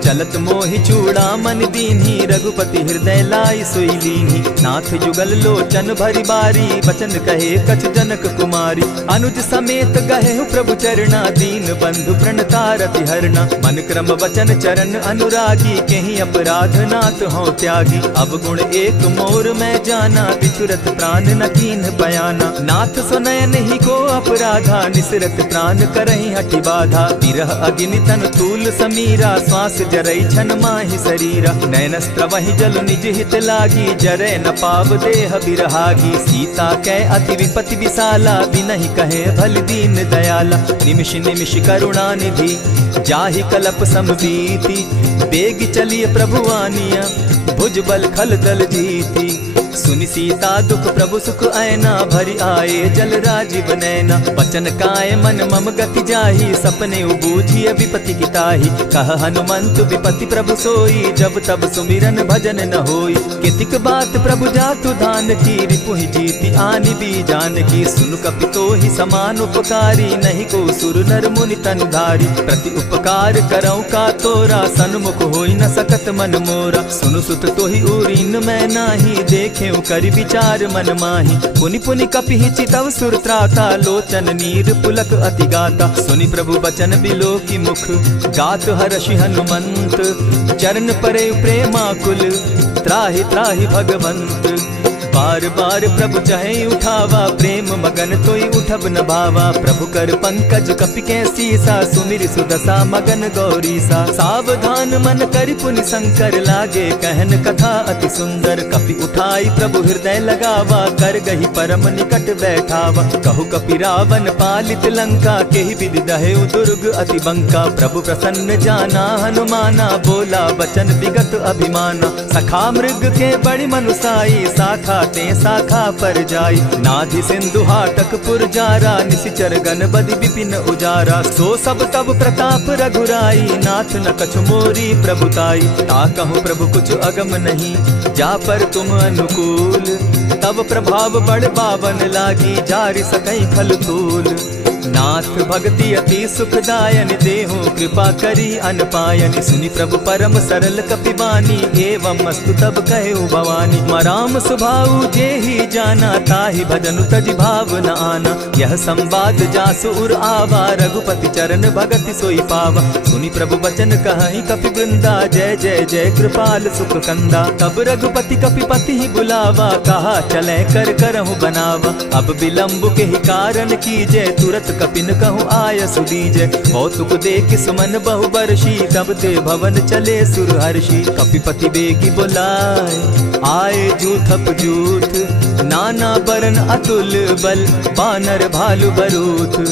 चलत मोहि चूड़ा मन दीन्ही रघुपति हृदय लाई सोई लीन्ही। नाथ जुगल लोचन भरी बारी बचन कहे कछ जनक कुमारी। अनुज समेत गहे प्रभु चरणा दीन बंधु प्रणतारति हरना। मन क्रम वचन चरण अनुरागी केहि अपराध नाथ हो त्यागी। अब गुण एक मोर मैं जाना बिछुरत प्राण न कीन बयाना। नाथ सुनयन ही को अपराधा निसरत प्राण करहि हठि बाधा। विरह अग्नि तन तूल समीरा श्वास जरई छन माहि शरीरा। नैनस्त्र वही जल निज हित लागी जरै न पाव देह बिरहागी। सीता कै अति विपति विशाला बिनहि कहे भल दीन दयाला। निमिष निमिष करुणा निधि जाहि कलप समबीति। बेग चलिए प्रभु आनिया भुज बल खल दल जीती। सुनि सीता दुख प्रभु सुख ऐना भरी आए जल राजीव नैना। बचन काय मन मम गति जाहि सपने बूझिय विपति की ताहि। कह हनुमंत विपति प्रभु सोई जब तब सुमिरन भजन न होई। कितिक बात प्रभु जातु धान की रिपुहि जीति आनि भी जान की। सुन कपि तोहि समान उपकारी नहीं को सुर नर मुनि तनुधारी। प्रति उपकार करऊँ का तोरा सन्मुख होई न सकत मन मोरा। सुनु सुत तोहि उरीन मैं नाही देखे करि विचार मन माही। पुनि पुनि कपिहि चितव सुर त्राता लोचन नीर पुलक अति गाता। सुनि प्रभु बचन बिलो की मुख गात हर्षि हनुमंत। चरण परे प्रेमाकुल त्राहि त्राहि भगवंत। बार बार प्रभु चाहे उठावा प्रेम मगन तोई उठब न भावा। प्रभु कर पंकज कपि के सीसा सुमिर सुदशा मगन गौरीसा। सावधान मन करि पुनि शंकर लागे कहन कथा अति सुंदर। कपि उठाई प्रभु हृदय लगावा कर गही परम निकट बैठावा। कहु कपि रावण पालित लंका केहि विधि दहेउ दुर्ग अति बंका। प्रभु प्रसन्न जाना हनुमाना बोला बचन विगत अभिमाना। सखा मृग के बड़ी मनुसाई शाखा ते शाखा पर जाई। नाधि सिंधु हाटक पुर जारा निशिचर गण बदि विपिन उजारा। सो सब तब प्रताप रघुराई नाथ न कछु मोरी प्रभुताई। ता कहूँ प्रभु कुछ अगम नहीं जा पर तुम अनुकूल। तब प्रभाव बड़ पावन लागी जारि सकई फल फूल। नाथ भक्ति अति सुखदायन देहु कृपा करी अनपायनि। सुनि प्रभु परम सरल कपिबानी एवं मस्तु तब कहे भवानी। मराम सुभाऊ जेहि जाना ताहि भजनु तजि भाव न आना। यह संवाद जासु उर आवा रघुपति चरण भगति सोई पावा। सुनि प्रभु बचन कहि कपि वृंदा जय जय जय कृपाल सुख कंदा। तब रघुपति कपिपति ही बुलावा कहा चले कर करहु बनावा। अब विलंब के ही कारण कीजय तुरत कपिन कहूँ आय सुदीजय। कौतुक देख सुमन बहु बरसी तब ते भवन चले सुर हर्षि। कपिपति बेगी बुलाए आए जूथप जूथ। नाना बरन अतुल बल बानर भालु बरूथ।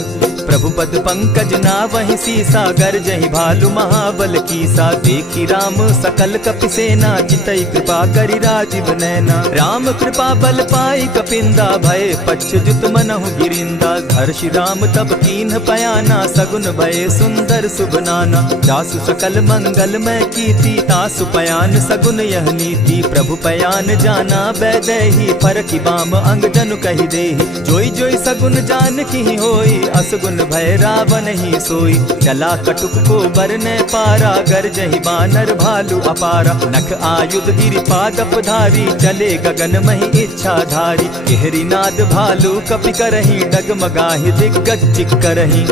प्रभु पद पंकज ना वही सीसा गरजहि भालु महाबल कीसा। देखी राम सकल कपि सेना चितई कृपा करि राजीव नैना। राम कृपा बल पाई कपिंदा भय पच्युत मनहु गिरिंदा। हर्षि राम तब कीन्ह पयाना सगुन भय सुंदर शुभ नाना। जासु सकल मंगल मैं कीर्ति तासु पयान सगुन यह नीति। प्रभु पयान जाना बैदेही फरकि बाम अंग जनु कहि देहि। जोई जोई सगुन जान की होई असगुन भय रावण ही सोई। चला कटुक को बरने पारा गरजहि बानर भालु अपारा। नख आयुध गिरि पादप धारी चले गगन महि इच्छा धारी। केहरी नाद भालु कपि करहि डगमगाहि दिग्गज चिक्करहि।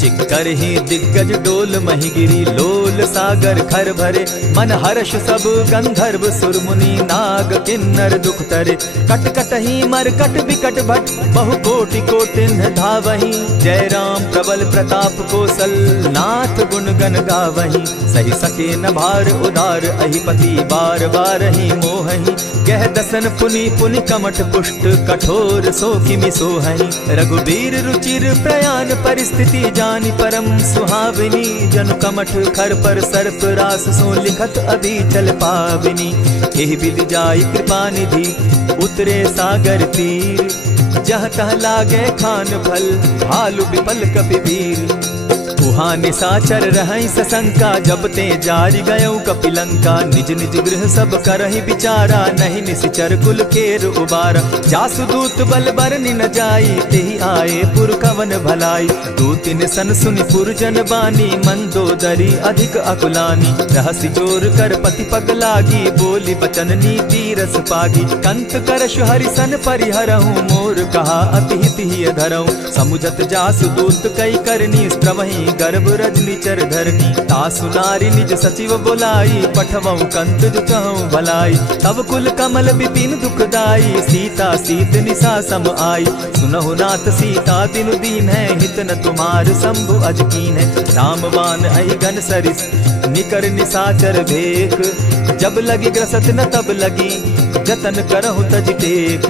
चिक्करहि दिग्गज डोल महि गिरी लोल सागर खर भरे। मन हर्ष सब गंधर्व सुर मुनि नाग किन्नर दुख तरे। कट कटहि मरकट विकट भट बहु कोटि कोटिन्ह धावहि। जय राम प्रबल प्रताप कौशल नाथ गुण गण गावहि। सही सके न भार उदार अहिपति बार बार ही मोहहि। कह दसन पुनि पुनि कमठ पुष्ट कठोर सो किमि सोहहि। रघुबीर रुचिर प्रयाण परिस्थिति जानि परम सुहाविनी। जनु कमठ खर पर सर्प रास सो लिखत अभी चल पाविनी। एहि विधि जाई कृपा निधि उतरे सागर तीर। जहाँ तह लागे खान फल भालु विपल कपि वीर। उहाँ निशाचर रहई सशंका, जब ते जारी गयऊ कपिलंका। निज निज गृह सब करहि विचारा, नहीं निशिचर कुल केर उबारा। जासुदूत बल बरनि न जाई, तेहि आए पुर कवन भलाई। दू तिन सन सुनि पुरजन बानी, मंदोदरी अधिक अकुलानी। रहसि जोर कर पति पग लागी, बोली बचन नीति रस पागी। कंत करश हरिसन परिहरहूँ, मोर कहा अति हित ही धरऊँ। समुझत जासुदूत कई करनी, स्त्रवहि गर्भ रजनी चर धरनी। तासु नारी निज सचिव बोलाई, पठवऊ कंत जो चहु भलाई। तब कुल कमल विपिन दुखदाई, सीता सीत निशा सम आई। सुनहु नाथ सीता तिनु दीन है, हित न तुम्हार शंभु अजकीन है। रामबान अहि घन सरिस, निकर निशाचर भेक। जब लगी ग्रसत न तब लगी, जतन करहु तज टेक।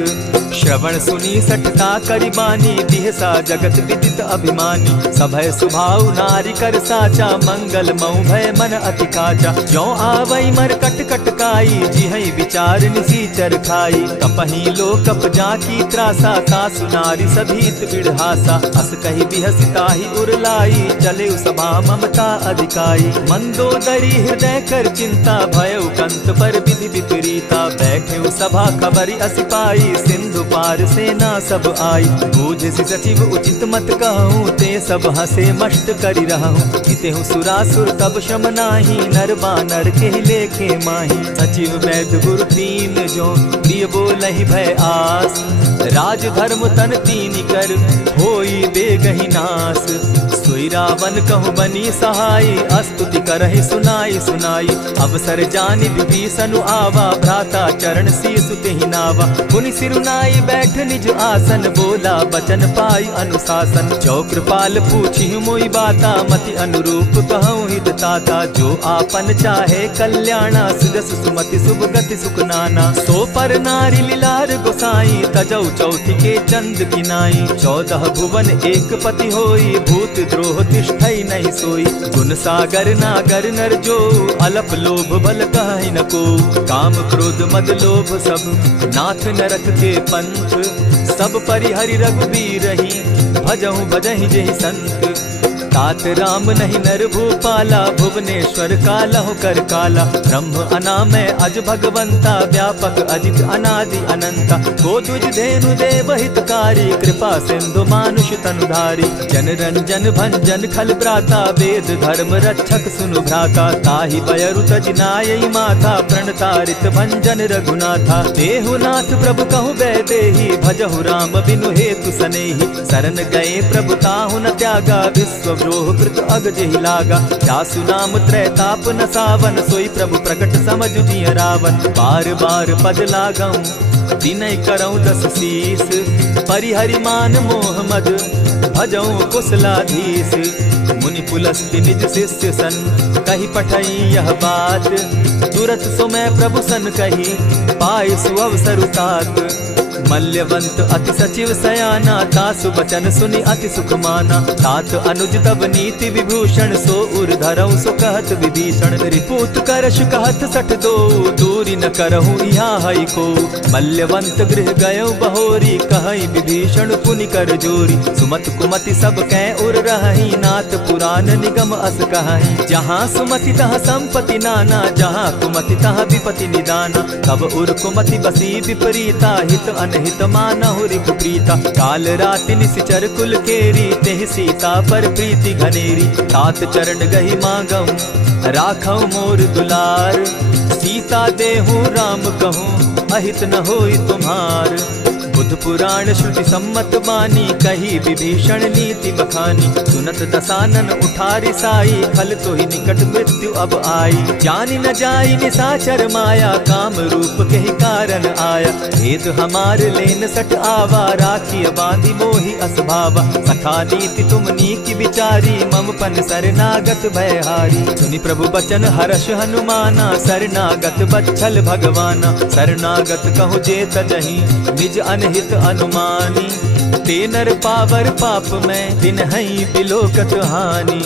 श्रवण सुनी सठता करिबानी, दिहसा जगत विदित अभिमानी। सभय सुभाव नारी कर साचा, मंगल मऊ भय मन अति काचा। जो आवई मर कट कट काई, जिहई विचार निसीचर खाई। कपही लो कप जाकी त्रासा, तासु नारी सभीत बिढ़ासा। अस कही बिहसिता ही उरलाई, चले सभा ममता अधिकाई। मंदोदरी हृदय कर चिंता, भयउ कंत पर विधि विपरीता। बैठे सभा खबरी असी पाई, सिंधु पार सेना सब आई। बूझ सचिव उचित मत कहूँ, ते सब हसे मष्ट करि रहूँ। जितेहु सुरासुर तब शम नाही, नर बानर के लेखे माही। सचिव वैद्य गुरु तीन जो, प्रिय बोलहि भय आस। राज धर्म तन तीन कर, होई बेगहि नास। सोई रावण कहु बनी सहाय, अस्तुति करहि सुनाई सुनाई। अवसर जानि विभीषण आवा, भ्राता चरण शीस तेहि नावा। पुनि सिरुनाई बैठ निज आसन, बोला बचन पाई अनुशासन। जो कृपाल पूछी मोई बाता, मति अनुरूप कहूँ हित ताता। जो आपन चाहे कल्याणा, सुजस सुमति शुभ गति सुख नाना। सो पर नारी लीलार गोसाई, तजौ चौथि के चंद किनाई। 14 भुवन एक पति होई, भूत द्रोह तिष्ठई नहीं सोई। गुण सागर नागर नर जो, अलप लोभ बल कहि न को। काम क्रोध मद लोभ सब, नाथ नरक के पंथ। सब परिहरि रघुबीरहि, भजहु भजहि जेहि संत। तात राम नहीं नर भूपाला, भुवनेश्वर कालहु कर काला। ब्रह्म अनामय अज भगवंता, व्यापक अजित अनादि अनंता। को तुझ धेनु देव हितकारी, कृपा सिंधु मानुष तनुधारी। जन रंजन भंजन खल भ्राता, वेद धर्म रक्षक सुनु भ्राता। ताहि बयरु तज नायई माथा, प्रणतारित भंजन रघुनाथा। देहुनाथ प्रभु कहु बैदेहि, भजहु राम बिनु हेतु सनेहि। शरण गए प्रभु ताहु न त्यागा, विश्व द्रोह कृत अग जेहि लागा। जासु नाम त्रैताप न सावन, सोई प्रभु प्रकट समझ जिय रावण। बार बार पद लागऊं, विनय करऊं 10 शीस। परिहरि मान मोह मद, भजऊं कुशलाधीश। मुनि पुलस्ति निज शिष्य सन, कही पठई यह बात। तुरत सो मैं प्रभु सन कही, पाए सुअवसर तात। मल्यवंत अति सचिव सयाना, तासु बचन सुनि अति सुख माना। तात अनुज तब नीति विभूषण, सो उर धरऊं सो कहत विभीषण। रिपुत करश कहत सठ दो, दूरी न करहूँ यहाँ हई को। मल्यवंत गृह गयऊ बहोरी, कहई विभीषण पुनि कर जोरी। सुमत कुमति सब कै उर रहई, नाथ पुराण निगम अस कहई। जहाँ सुमति तहाँ संपत्ति नाना, जहाँ कुमति तहाँ विपति निदाना। तब उर कुमति बसी विपरीता, हित अनहित मानहु रिपु प्रीता। काल राति निशिचर कुल केरी, तेहि सीता पर प्रीति घनेरी। तात चरण गहि मांगऊं, राखऊं मोर दुलार। सीता देहूं राम कहूं, अहित न होई तुम्हार। बुध पुराण श्रुति सम्मत बानी, कही विभीषण नीति बखानी। सुनत दसानन उठारी साई, खल तो ही निकट मृत्यु अब आई। जानि न जाई निशाचर माया, काम रूप के ही कारण आया। भेद हमार लेन सट आवा, राखी बांधी मोहि असभावा। सखा नीति तुम नीकी विचारी, मम पन शरणागत भयहारी। सुनि प्रभु बचन हर्ष हनुमाना, शरणागत बच्छल भगवाना। शरणागत कहु जे तजहि, निज अनहित अनुमानी। ते नर पावर पाप में, दिन हई बिलोकत हानि।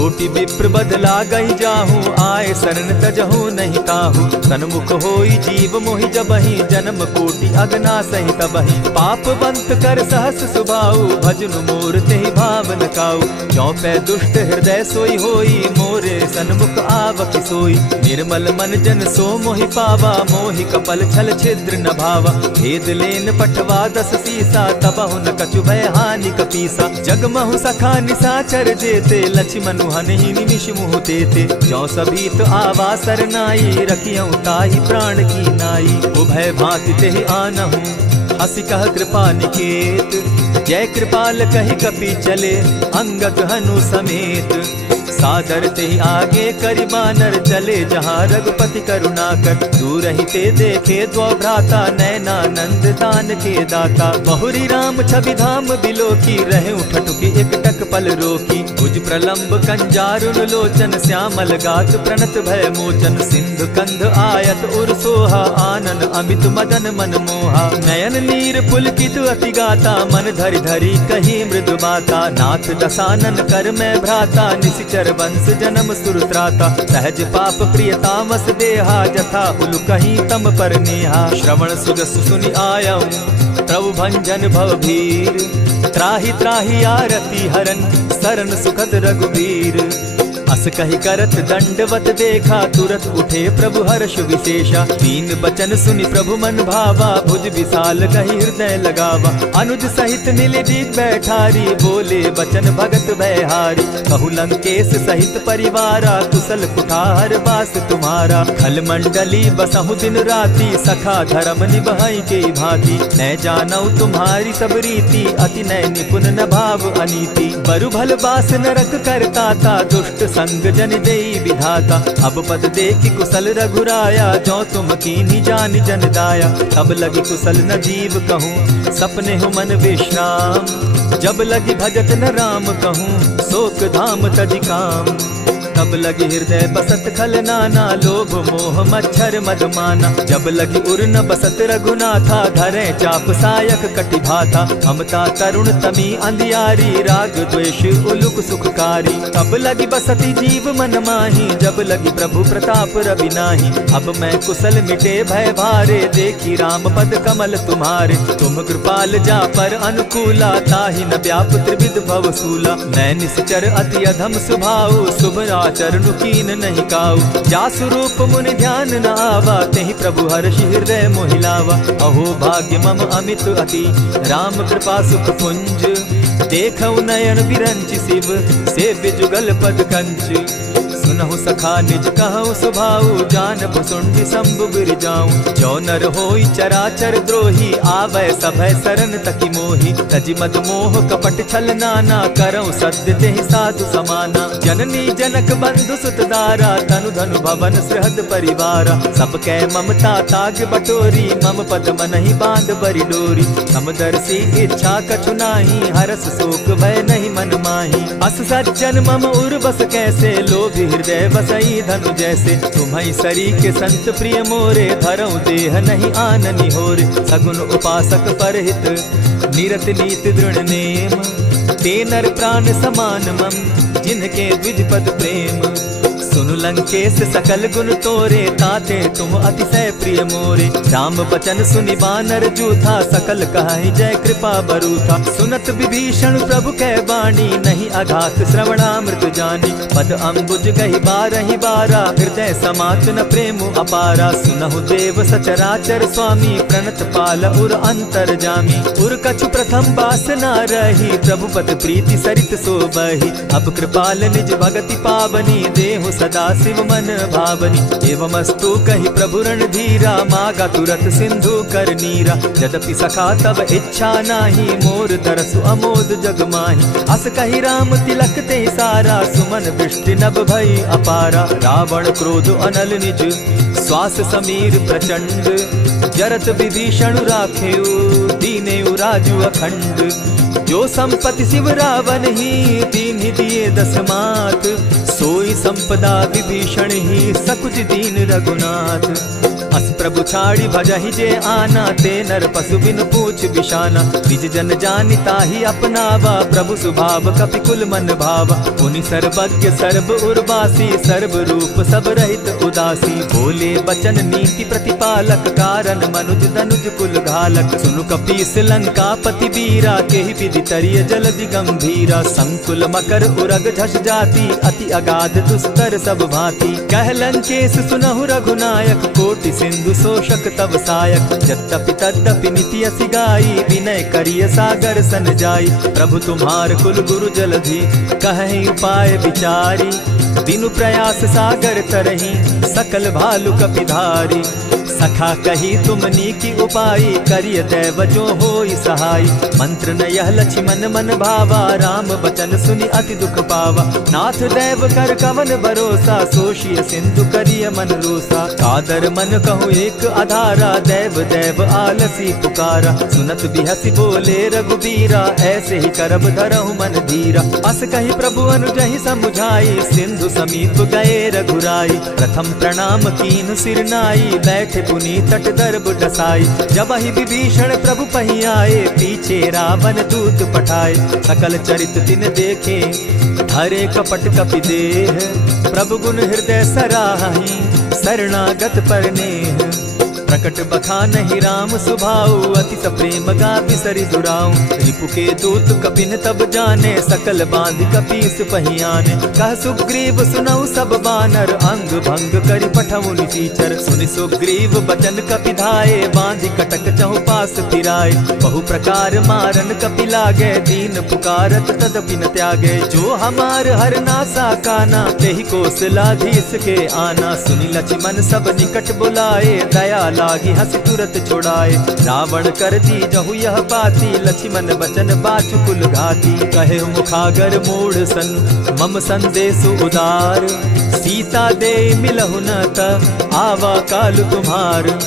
कोटि विप्र बदला गई जाहू, आए शरण तजहू नहीं ताहू। सन्मुख होई जीव मोहि जबहि, जन्म कोटि अगना सही तबहि। पाप बंत कर सहस सुभाऊ, भजनु मोर तेहि भावन काऊ। चौपै दुष्ट हृदय सोई होई, मोरे सन्मुख आवकि सोई। निर्मल मन जन सो मोहि पावा, मोहि कपल छल छिद्र न भावा। भेद लेन पठवा 10 सीसा, तबहु न कछु भय हानि कपीसा। जगमहु सखा निसाचर जेते, लक्ष्मण हनहि निमिष मुह तेते। जो सभीत आवा सरनाई, रखियऊ ताहि प्राण की नाई। उभय भांति तेहि आनहु, हसी कह कृपा निकेत। जय कृपाल कहि कपि चले, अंगद हनु समेत। सादर ते आगे करि बानर चले, जहाँ रघुपति करुणाकर। दूर ही ते देखे द्वौ भ्राता, नैनानंद दान के दाता। बहुरी राम छवि धाम बिलोकी, रहे ठठुकी एक टक पल रोकी। भुज प्रलंब कंजारुन लोचन, श्यामल गात प्रणत भय मोचन। सिंधु कंध आयत उर सोहा, आनन अमित मदन मन मोहा। नयन नीर पुलकित अति गाता, मन धरि धरि कही मृदु बाता। नाथ दसानन कर मैं भ्राता, निशिचर वंश जन्म सुरत्राता। सहज पाप प्रिय तामस देहा, जथा उलु कहीं तम पर नेहा। श्रवण सुजस सुनि आयऊ, प्रभु भंजन भव भीर। त्राहि त्राहि आरती हरन, सरन सुखद रघुबीर। अस कहि करत दंडवत देखा, तुरत उठे प्रभु हर्ष विशेषा। दीन बचन सुनि प्रभु मन भावा, भुज विशाल कहि हृदय लगावा। अनुज सहित नीलदीप बैठारी, बोले बचन भगत भयहारी। कहु लंकेश सहित परिवारा, कुशल कुठार बास तुम्हारा। खल मंडली बसहु दिन राति, सखा धर्म निभाई के भांति। न जानऊ तुम्हारी सब रीति, अति नय निपुण न भाव अनीति। बरु भल बास नरक करताता, दुष्ट संग जन देई विधाता। अब पद देखि कुशल रघुराया, जो तुम कीन्ही जान जन दाया। तब लगी कुशल न जीव कहूँ, सपने हो मन विश्राम। जब लगी भजत न राम कहूँ, शोक धाम तज काम। तब लगी हृदय बसत खल नाना, लोभ मोह मच्छर मद माना। जब लगी उर न बसत रघुनाथा, धरे चाप सायक कटि भाता। ममता तरुण तमी अंधियारी, राग द्वेष उलुक सुखकारी। तब लगी बसती जीव मन माही, जब लगी प्रभु प्रताप रवि नाही। अब मैं कुशल मिटे भय भारे, देखी राम पद कमल तुम्हारे। तुम कृपाल जा पर अनुकूला, ताहि न व्याप त्रिविध भव सूला। मैं निश्चर अति अधम सुभाऊ, शुभ चरणु कीन नहीं काऊ। जासु रूप मुनि ध्यान न आवा, तेहि प्रभु हर्षि हृदय मोहिलावा। अहो भाग्य मम अमित अति, राम कृपा सुख पुंज। देखऊ नयन बिरंचि शिव, सेव्य जुगल पद कंच। सुनहु सखा निज कहु सुभाऊ, जान भुसुंडि शंभु गिर जाऊं। जो नर होई चराचर द्रोही, आवे सभय सरन तकी मोही। तजि मद मोह कपट छल नाना, करऊं सत्य तेहि साधु समाना। जननी जनक बंधु सुत दारा, तनु धनु भवन सृहद परिवारा। सब कै ममता ताग बटोरी, मम पद मनहि बांध बरि डोरी। समदर्शी इच्छा कछु नाही, हरस शोक भय नहीं मन माही। अस सज्जन मम उर बस कैसे, लोभी हृदय बसई धनु जैसे। तुम्हि सरी के संत प्रिय मोरे, धरऊ देह नहीं आननि होरे। सगुन उपासक परहित, निरत नीत दृढ़ नेम। ते नर प्राण समान मम, जिनके द्विज पद प्रेम। सुनु लंकेश सकल गुण तोरे, ताते तुम अतिशय प्रिय मोरे। राम बचन सुनि बानर जूथा, सकल कहाई जय कृपा बरूथा। सुनत विभीषण प्रभु कै बाणी, नहीं अघात श्रवणामृत जानी। पद अम्बुज गहि बारहि बारा, हृदय समात न प्रेम अपारा। सुनहु देव सचराचर स्वामी, प्रणत पाल उर अंतर जामी। उर कछु प्रथम बास न रही, प्रभु पद प्रीति सरित सोबहि। अब कृपाल निज भगति पावनी, देहु सदा शिव मन भावनी। एवमस्तु कहि प्रभु रणधीरा, मागा तुरत सिंधु कर नीरा। यद्यपि सखा तब इच्छा नाही, मोर तरसु अमोद जग माही। अस कहि राम तिलक ते सारा, सुमन वृष्टि नभ भई अपारा। रावण क्रोध अनल निज, श्वास समीर प्रचंड। जरत विभीषण राखेउ, दीनेउ राजु अखंड। जो संपत्ति शिव रावण ही, दीन्हि दिए 10 मात। सोई संपदा विभीषण ही, सकुच दीन रघुनाथ। अस प्रभु छाड़ी भजहि जे आना, ते नर पशु बिन पूछ बिशाना। निज जन जानि ताहि अपनावा, प्रभु स्वभाव कपि कुल मन भावा। पुनि सर्वज्ञ सर्व उर्वासी, सर्व रूप सब रहित उदासी। बोले बचन नीति प्रतिपालक, कारण मनुज धनुज कुल घालक। सुनु कपीस लंकापति वीरा, केहि विधि तरिय जलधि गंभीरा। संकुल मकर उरग झस जाति, अति अगाध दुस्तर सब भांति। कह लंकेश सुनहु रघुनायक, कोटि सिंधु शोषक तब सायक। यद्यपि तद्यपि निति असि गाई, विनय करिय सागर सन जाई। प्रभु तुम्हार कुल गुरु जलधि, कहि उपाय विचारी। दिनु प्रयास सागर तरही, सकल भालु कपिधारी। सखा कही तुमनी की उपाय, करिय दैव जो होई सहाय। मंत्र न यह लक्ष्मण मन भावा, राम बचन सुनि अति दुख पावा। नाथ दैव कर कवन भरोसा, सोशिय सिंधु करिय मन रोसा। कादर मन कहूँ एक आधारा, दैव दैव आलसी पुकारा। सुनत बिहसी बोले रघुबीरा, ऐसे ही करब धरहु मन धीरा। अस कही प्रभु अनुजहि समुझाई, सिंधु समीप गए रघुराई। प्रथम प्रणाम कीन सिर नाई, बैठे पुनि तट दर्भ डसाई। जब ही विभीषण प्रभु पही आए, पीछे रावण दूत पठाए। सकल चरित तिन देखे, धरे कपट कपि देह। प्रभु गुण हृदय सराहि, शरणागत पर नेह। प्रकट बखानहि राम सुभाऊ, अति सप्रेम गा बिसरि दुराऊ। रिपु के दूत कपिन तब जाने, सकल बांधि कपीस पहियाने। कह सुग्रीव सुनऊ सब बानर, अंग भंग करि पठऊ निशीचर। सुनि सुग्रीव बचन कपि धाये, बांधि कटक चहु पास फिराए। बहु प्रकार मारन कपि लागे, दीन पुकारत तदपि न त्यागे। जो हमार हर नासा काना, तेहि कौशलाधीश के आना। सुनि लक्ष्मण सब निकट बुलाए, दया लागी हंस तुरत छुड़ाए। रावण कर दी जहु यह बाती, लक्ष्मण बचन बाचु कुल घाती। कहे मुखागर मूढ़ सन, मम संदेश उदार। सीता दे मिलहु न त, आवा काल तुम्हार।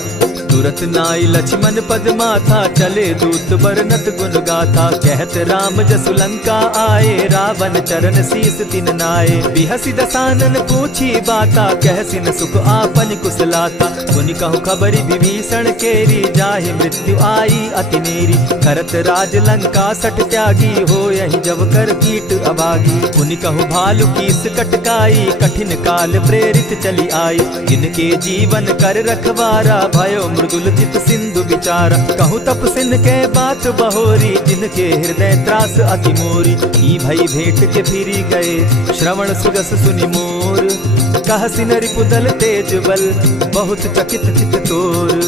तुरत नाई लक्ष्मण पद माथा, चले दूत बरनत गुण गाथा। कहत राम जसु लंका आए, रावण चरण शीस तिन नाये। बिहसि दसानन पूछी बाता, कहसिन सुख आपन कुशलाता। मुनि कहु खबरि विभीषण केरी, जाहि मृत्यु आई अति नेरी। करत राज लंका सठ त्यागी, हो यही जब कर कीट अभागी। मुनि कहु भालु कीस कटकाई, कठिन काल प्रेरित चली आई। जिनके जीवन कर रखवारा, भयो मृदुल चित सिंधु विचारा। कहूँ तप सिन के बात बहोरी, जिनके हृदय त्रास अति मोरी। ई भई भेंट के फिरी गए, श्रवण सुजस सुनि मोर। कह सिन रिपुदल तेज बल, बहुत चकित चित तोर।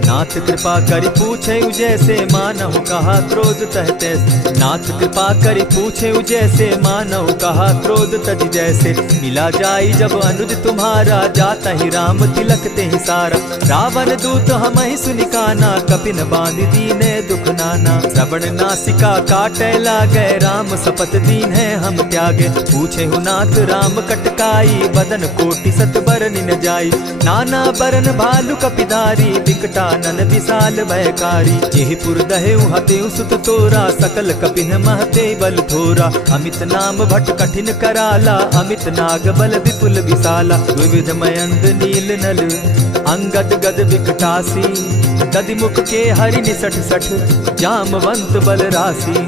नाथ कृपा करि पूछे जैसे, मानहु कहा क्रोध तह तैसे। नाथ कृपा करि पूछे जैसे, मानहु कहा क्रोध तज जैसे। मिला जाई जब अनुज तुम्हारा, जाता ही राम तिलक ते ही सारा। रावण दूत हम ही सुनि काना, कपिन बांधि दीने दुख नाना। श्रवण नासिका काटे लागे, राम सपत दीन है हम त्यागे। पूछे हु नाथ राम कटकाई, बदन कोटि सत बरन न जाई। नाना बरन भालु कपिधारी, विकटा नन विशाल भयकारी। जेहिपुर दहेउ हतेउ सुत तोरा, सकल कपिन महते बल थोरा। अमित नाम भट कठिन कराला, अमित नाग बल विपुल विशाला। विविध मयंद नील नल, अंगद गद विकटासी। दधिमुख के हरि निसठ सठ, जामवंत बल राशि।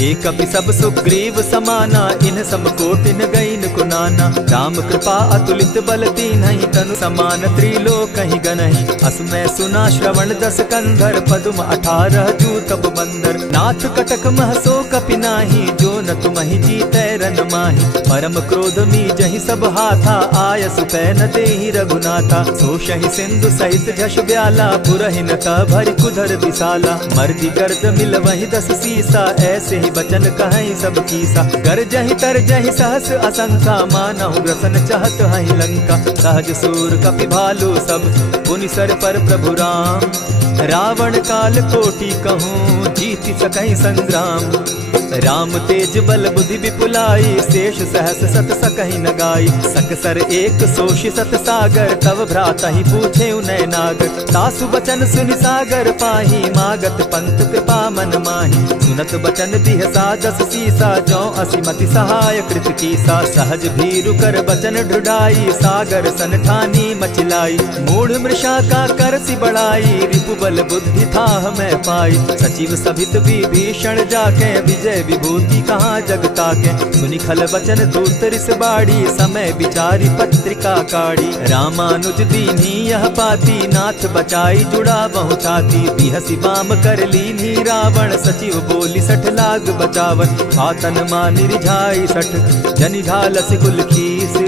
एक कपि सब सुग्रीव समाना, इन सम कोटिन गईन कुनाना। राम कृपा अतुलित बल तीन्हि, तनु समान त्रिलोक ही गनहि। असमय सुना श्रवण दस कंधर, पदुम 18 जूतब बंदर। नाथ कटक महसो कपि नाही, जो न तुमहि जीतै रन माहि। परम क्रोध मी जहि सब हाथा, आयसु पै न देहि रघुनाथा। सोषहि सिंधु सहित झष ब्याला, पुरहिन त भरि कुधर विशाला। मर्दि गर्द मिल वहि 10 सीसा, ऐसे बचन कहीं सब कीसा। कर जहि तर जहि सहस असंखा, मानहु ग्रसन चाहत हहि लंका। सहज सूर कपि भालु सब, पुनि सर पर प्रभु राम। रावण काल कोटि कहूँ, जीति सकहि संग्राम। राम तेज बल बुद्धि विपुलाई, शेष सहस सत सकहि न गाई। सकसर एक सोषि सत सागर, तव भ्राता ही पूछे उनय नागर। तासु बचन सुनि सागर पाही, मागत पंत कृपा मन माही। सुनत बचन बिहसा 10 सीसा, जौ असिमति सहाय कृत कीसा। सहज भीरु कर बचन ढुढ़ाई, सागर सन ठानी मचिलाई। मूढ़ मृष विशाखा करसी बढ़ाई, रिपुबल बुद्धि था मैं पाई। सचिव सभित विभीषण जाके, विजय विभूति कहाँ जगता के। सुनि खल वचन दूत रिस बाड़ी, समय विचारी पत्रिका काढ़ी। रामानुज दीनी यह पाती, नाथ बचाई जुड़ा बहु छाती। बिहसी बाम कर लीनी रावण, सचिव बोली 60 लाग बचावन। आतन मानि रिझाई 60, जनि ढालसि कुल खीस।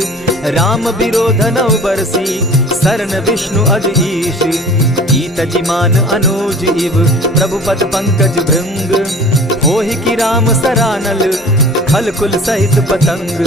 राम विरोध नौ बरसी, शरण विष्णु अज ईश। ईत जिमान अनुज इव, प्रभु पद पंकज भृंग। होहि कि राम सरानल, खल कुल सहित पतंग।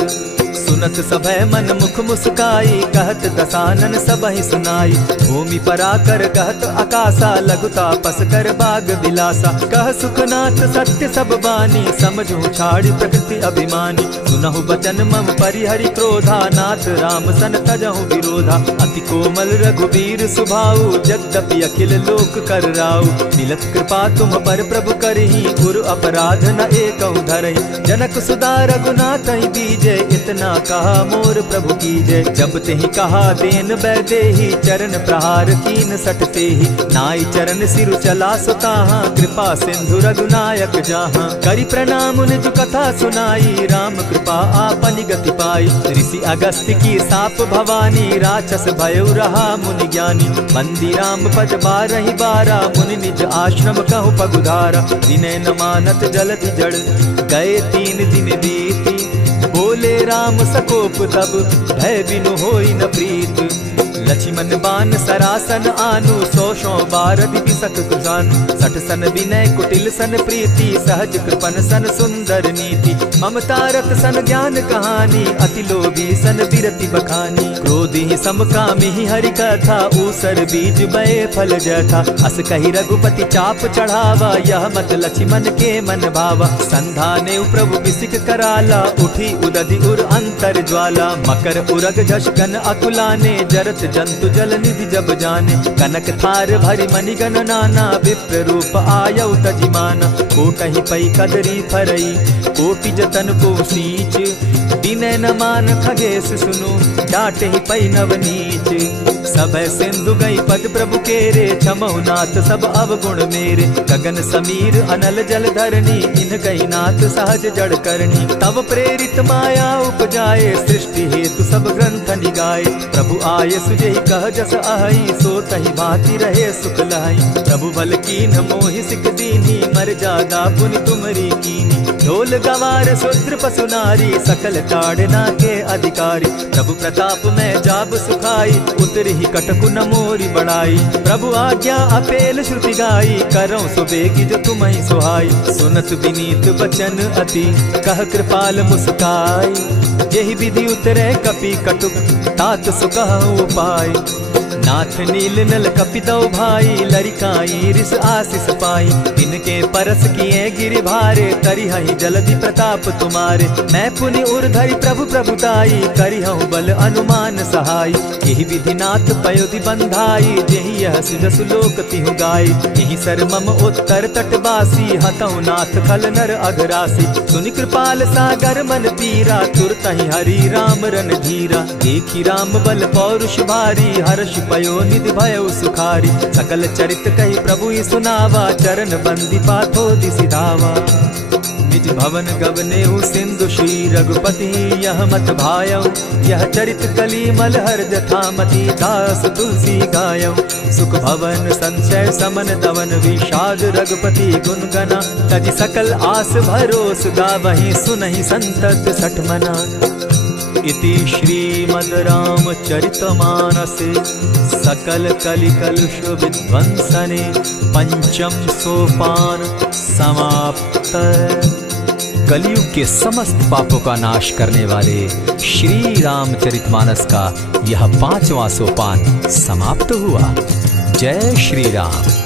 सुनत सभय मन मुख मुस्काई, कहत दसानन सबहि सुनाई। भूमि पराकर कहत आकाशा, लघुता पस कर बाग बिलासा। कह सुखनाथ सत्य सब बानी, समझू छाड़ प्रकृति अभिमानी। सुनहु बचन मम परिहरि क्रोधा, नाथ राम सन तजहु विरोधा। अति कोमल रघुबीर सुभाऊ, यद्यपि अखिल लोक कर राऊ। मिलत कृपा तुम पर प्रभु करही, गुरु अपराध न एकहु धरहि। जनक सुदा रघुनाथ दीजे, इतना कहा मोर प्रभु कीजय। जब तेहि कहा देन बैदेही, चरण प्रहार कीन सटते ही। नाई चरण सिरु चला सुताहा, कृपा सिंधु रघुनायक जाहा। करि प्रणाम निज कथा सुनाई, राम कृपा आपनि गति पाई। ऋषि अगस्त्य की साप भवानी, राक्षस भयउ रहा मुनि ज्ञानी। बंदी राम पद बारहि बारा, मुनि निज आश्रम कहु पगुधारा। विनय न मानत जलधि जड़, गए 3 दिन बीती। बोले राम सकोप तब, भय बिनु होई न प्रीत। लक्ष्मण बान सरासन आनु, 100 बारदि बिसक कुजानु। 60 सन विनय कुटिल सन प्रीति, सहज कृपन सन सुंदर नीति। ममता रत सन ज्ञान कहानी, अति लोभी सन बिरति बखानी। क्रोधि समकामी हरि कथा, ऊसर बीज बये फल जथा। अस कहि रघुपति चाप चढ़ावा, यह मत लक्ष्मण के मन भावा। संधाने प्रभु बिसिक कराला, उठी उदधि उर अंतर ज्वाला। मकर उरग झष गन अकुलाने, जरत जंतु जल निधि जब जाने। कनक थार भरि मणिगण नाना, विप्र रूप आयउ तजिमाना। कोटहि पै कदरी फरई, कोटि जतन को सींच। विनय न मान खगेश सुनु, डांटहि पै नवनीच। सभय सिंधु गई पद प्रभु केरे, छमहु नाथ सब अवगुण मेरे। गगन समीर अनल जल धरनी, इन गई नाथ सहज जड़ करनी। तब प्रेरित माया उपजाए, सृष्टि हेतु सब ग्रंथ निगाए। प्रभु आये सुजेहि कह जस अहई, सो तहि भांति रहे सुख लहई। प्रभु बल कीन्ह मोहि सिख दीनी, मर जादा पुनि तुमरी कीनी। ढोल गवार शूद्र पशु नारी, सकल ताड़ना के अधिकारी। प्रभु प्रताप में जाब सुखाई, उतरहि कटकु न मोरी बड़ाई। प्रभु आज्ञा अपेल श्रुति गाई, करऊं सुबेगी जो तुम्हि सुहाई। सुनत विनीत बचन अति, कह कृपाल मुस्काई। जेहि विधि उतरे कपि कटुक, तात सुकहु उपाय। नाथ नील नल कपितौ भाई, लरिकाई रिस आशीष पाई। तिनके परस किए गिरि भारे, करिहहि जलधि प्रताप तुम्हारे। मैं पुनि उर्धरि प्रभु प्रभुताई, करिहु बल अनुमान सहाय। यही विधि नाथ पयोधि बंधाई, जेहि यह सुजसु लोक तिहु गाई। यही सर मम उत्तर तटवासी, हतौ नाथ खल नर अघरासी। सुनि कृपाल सागर मन पीरा, तुरतहि हरि राम रन धीरा। देखी राम बल पौरुष भारी, हर्ष पयो निधि भयउ सुखारी। सकल चरित कही प्रभु सुनावा, चरण बंदी पाथो दिसि धावा। निज भवन गवनेउ सिंधु श्री रघुपति, यह मत भायउ। यह चरित कली मलहर जथामति, दास तुलसी गायउ। सुख भवन संशय समन दवन, विषाद रघुपति गुण गना। तजि सकल आस भरोस, गावहि सुनहि संतत 60 मना। इति श्रीमद् रामचरितमानसे, सकल कलिकलुष विध्वंसने। 5म सोपान समाप्त। कलयुग के समस्त पापों का नाश करने वाले श्री रामचरितमानस का यह 5वां सोपान समाप्त हुआ। जय श्री राम।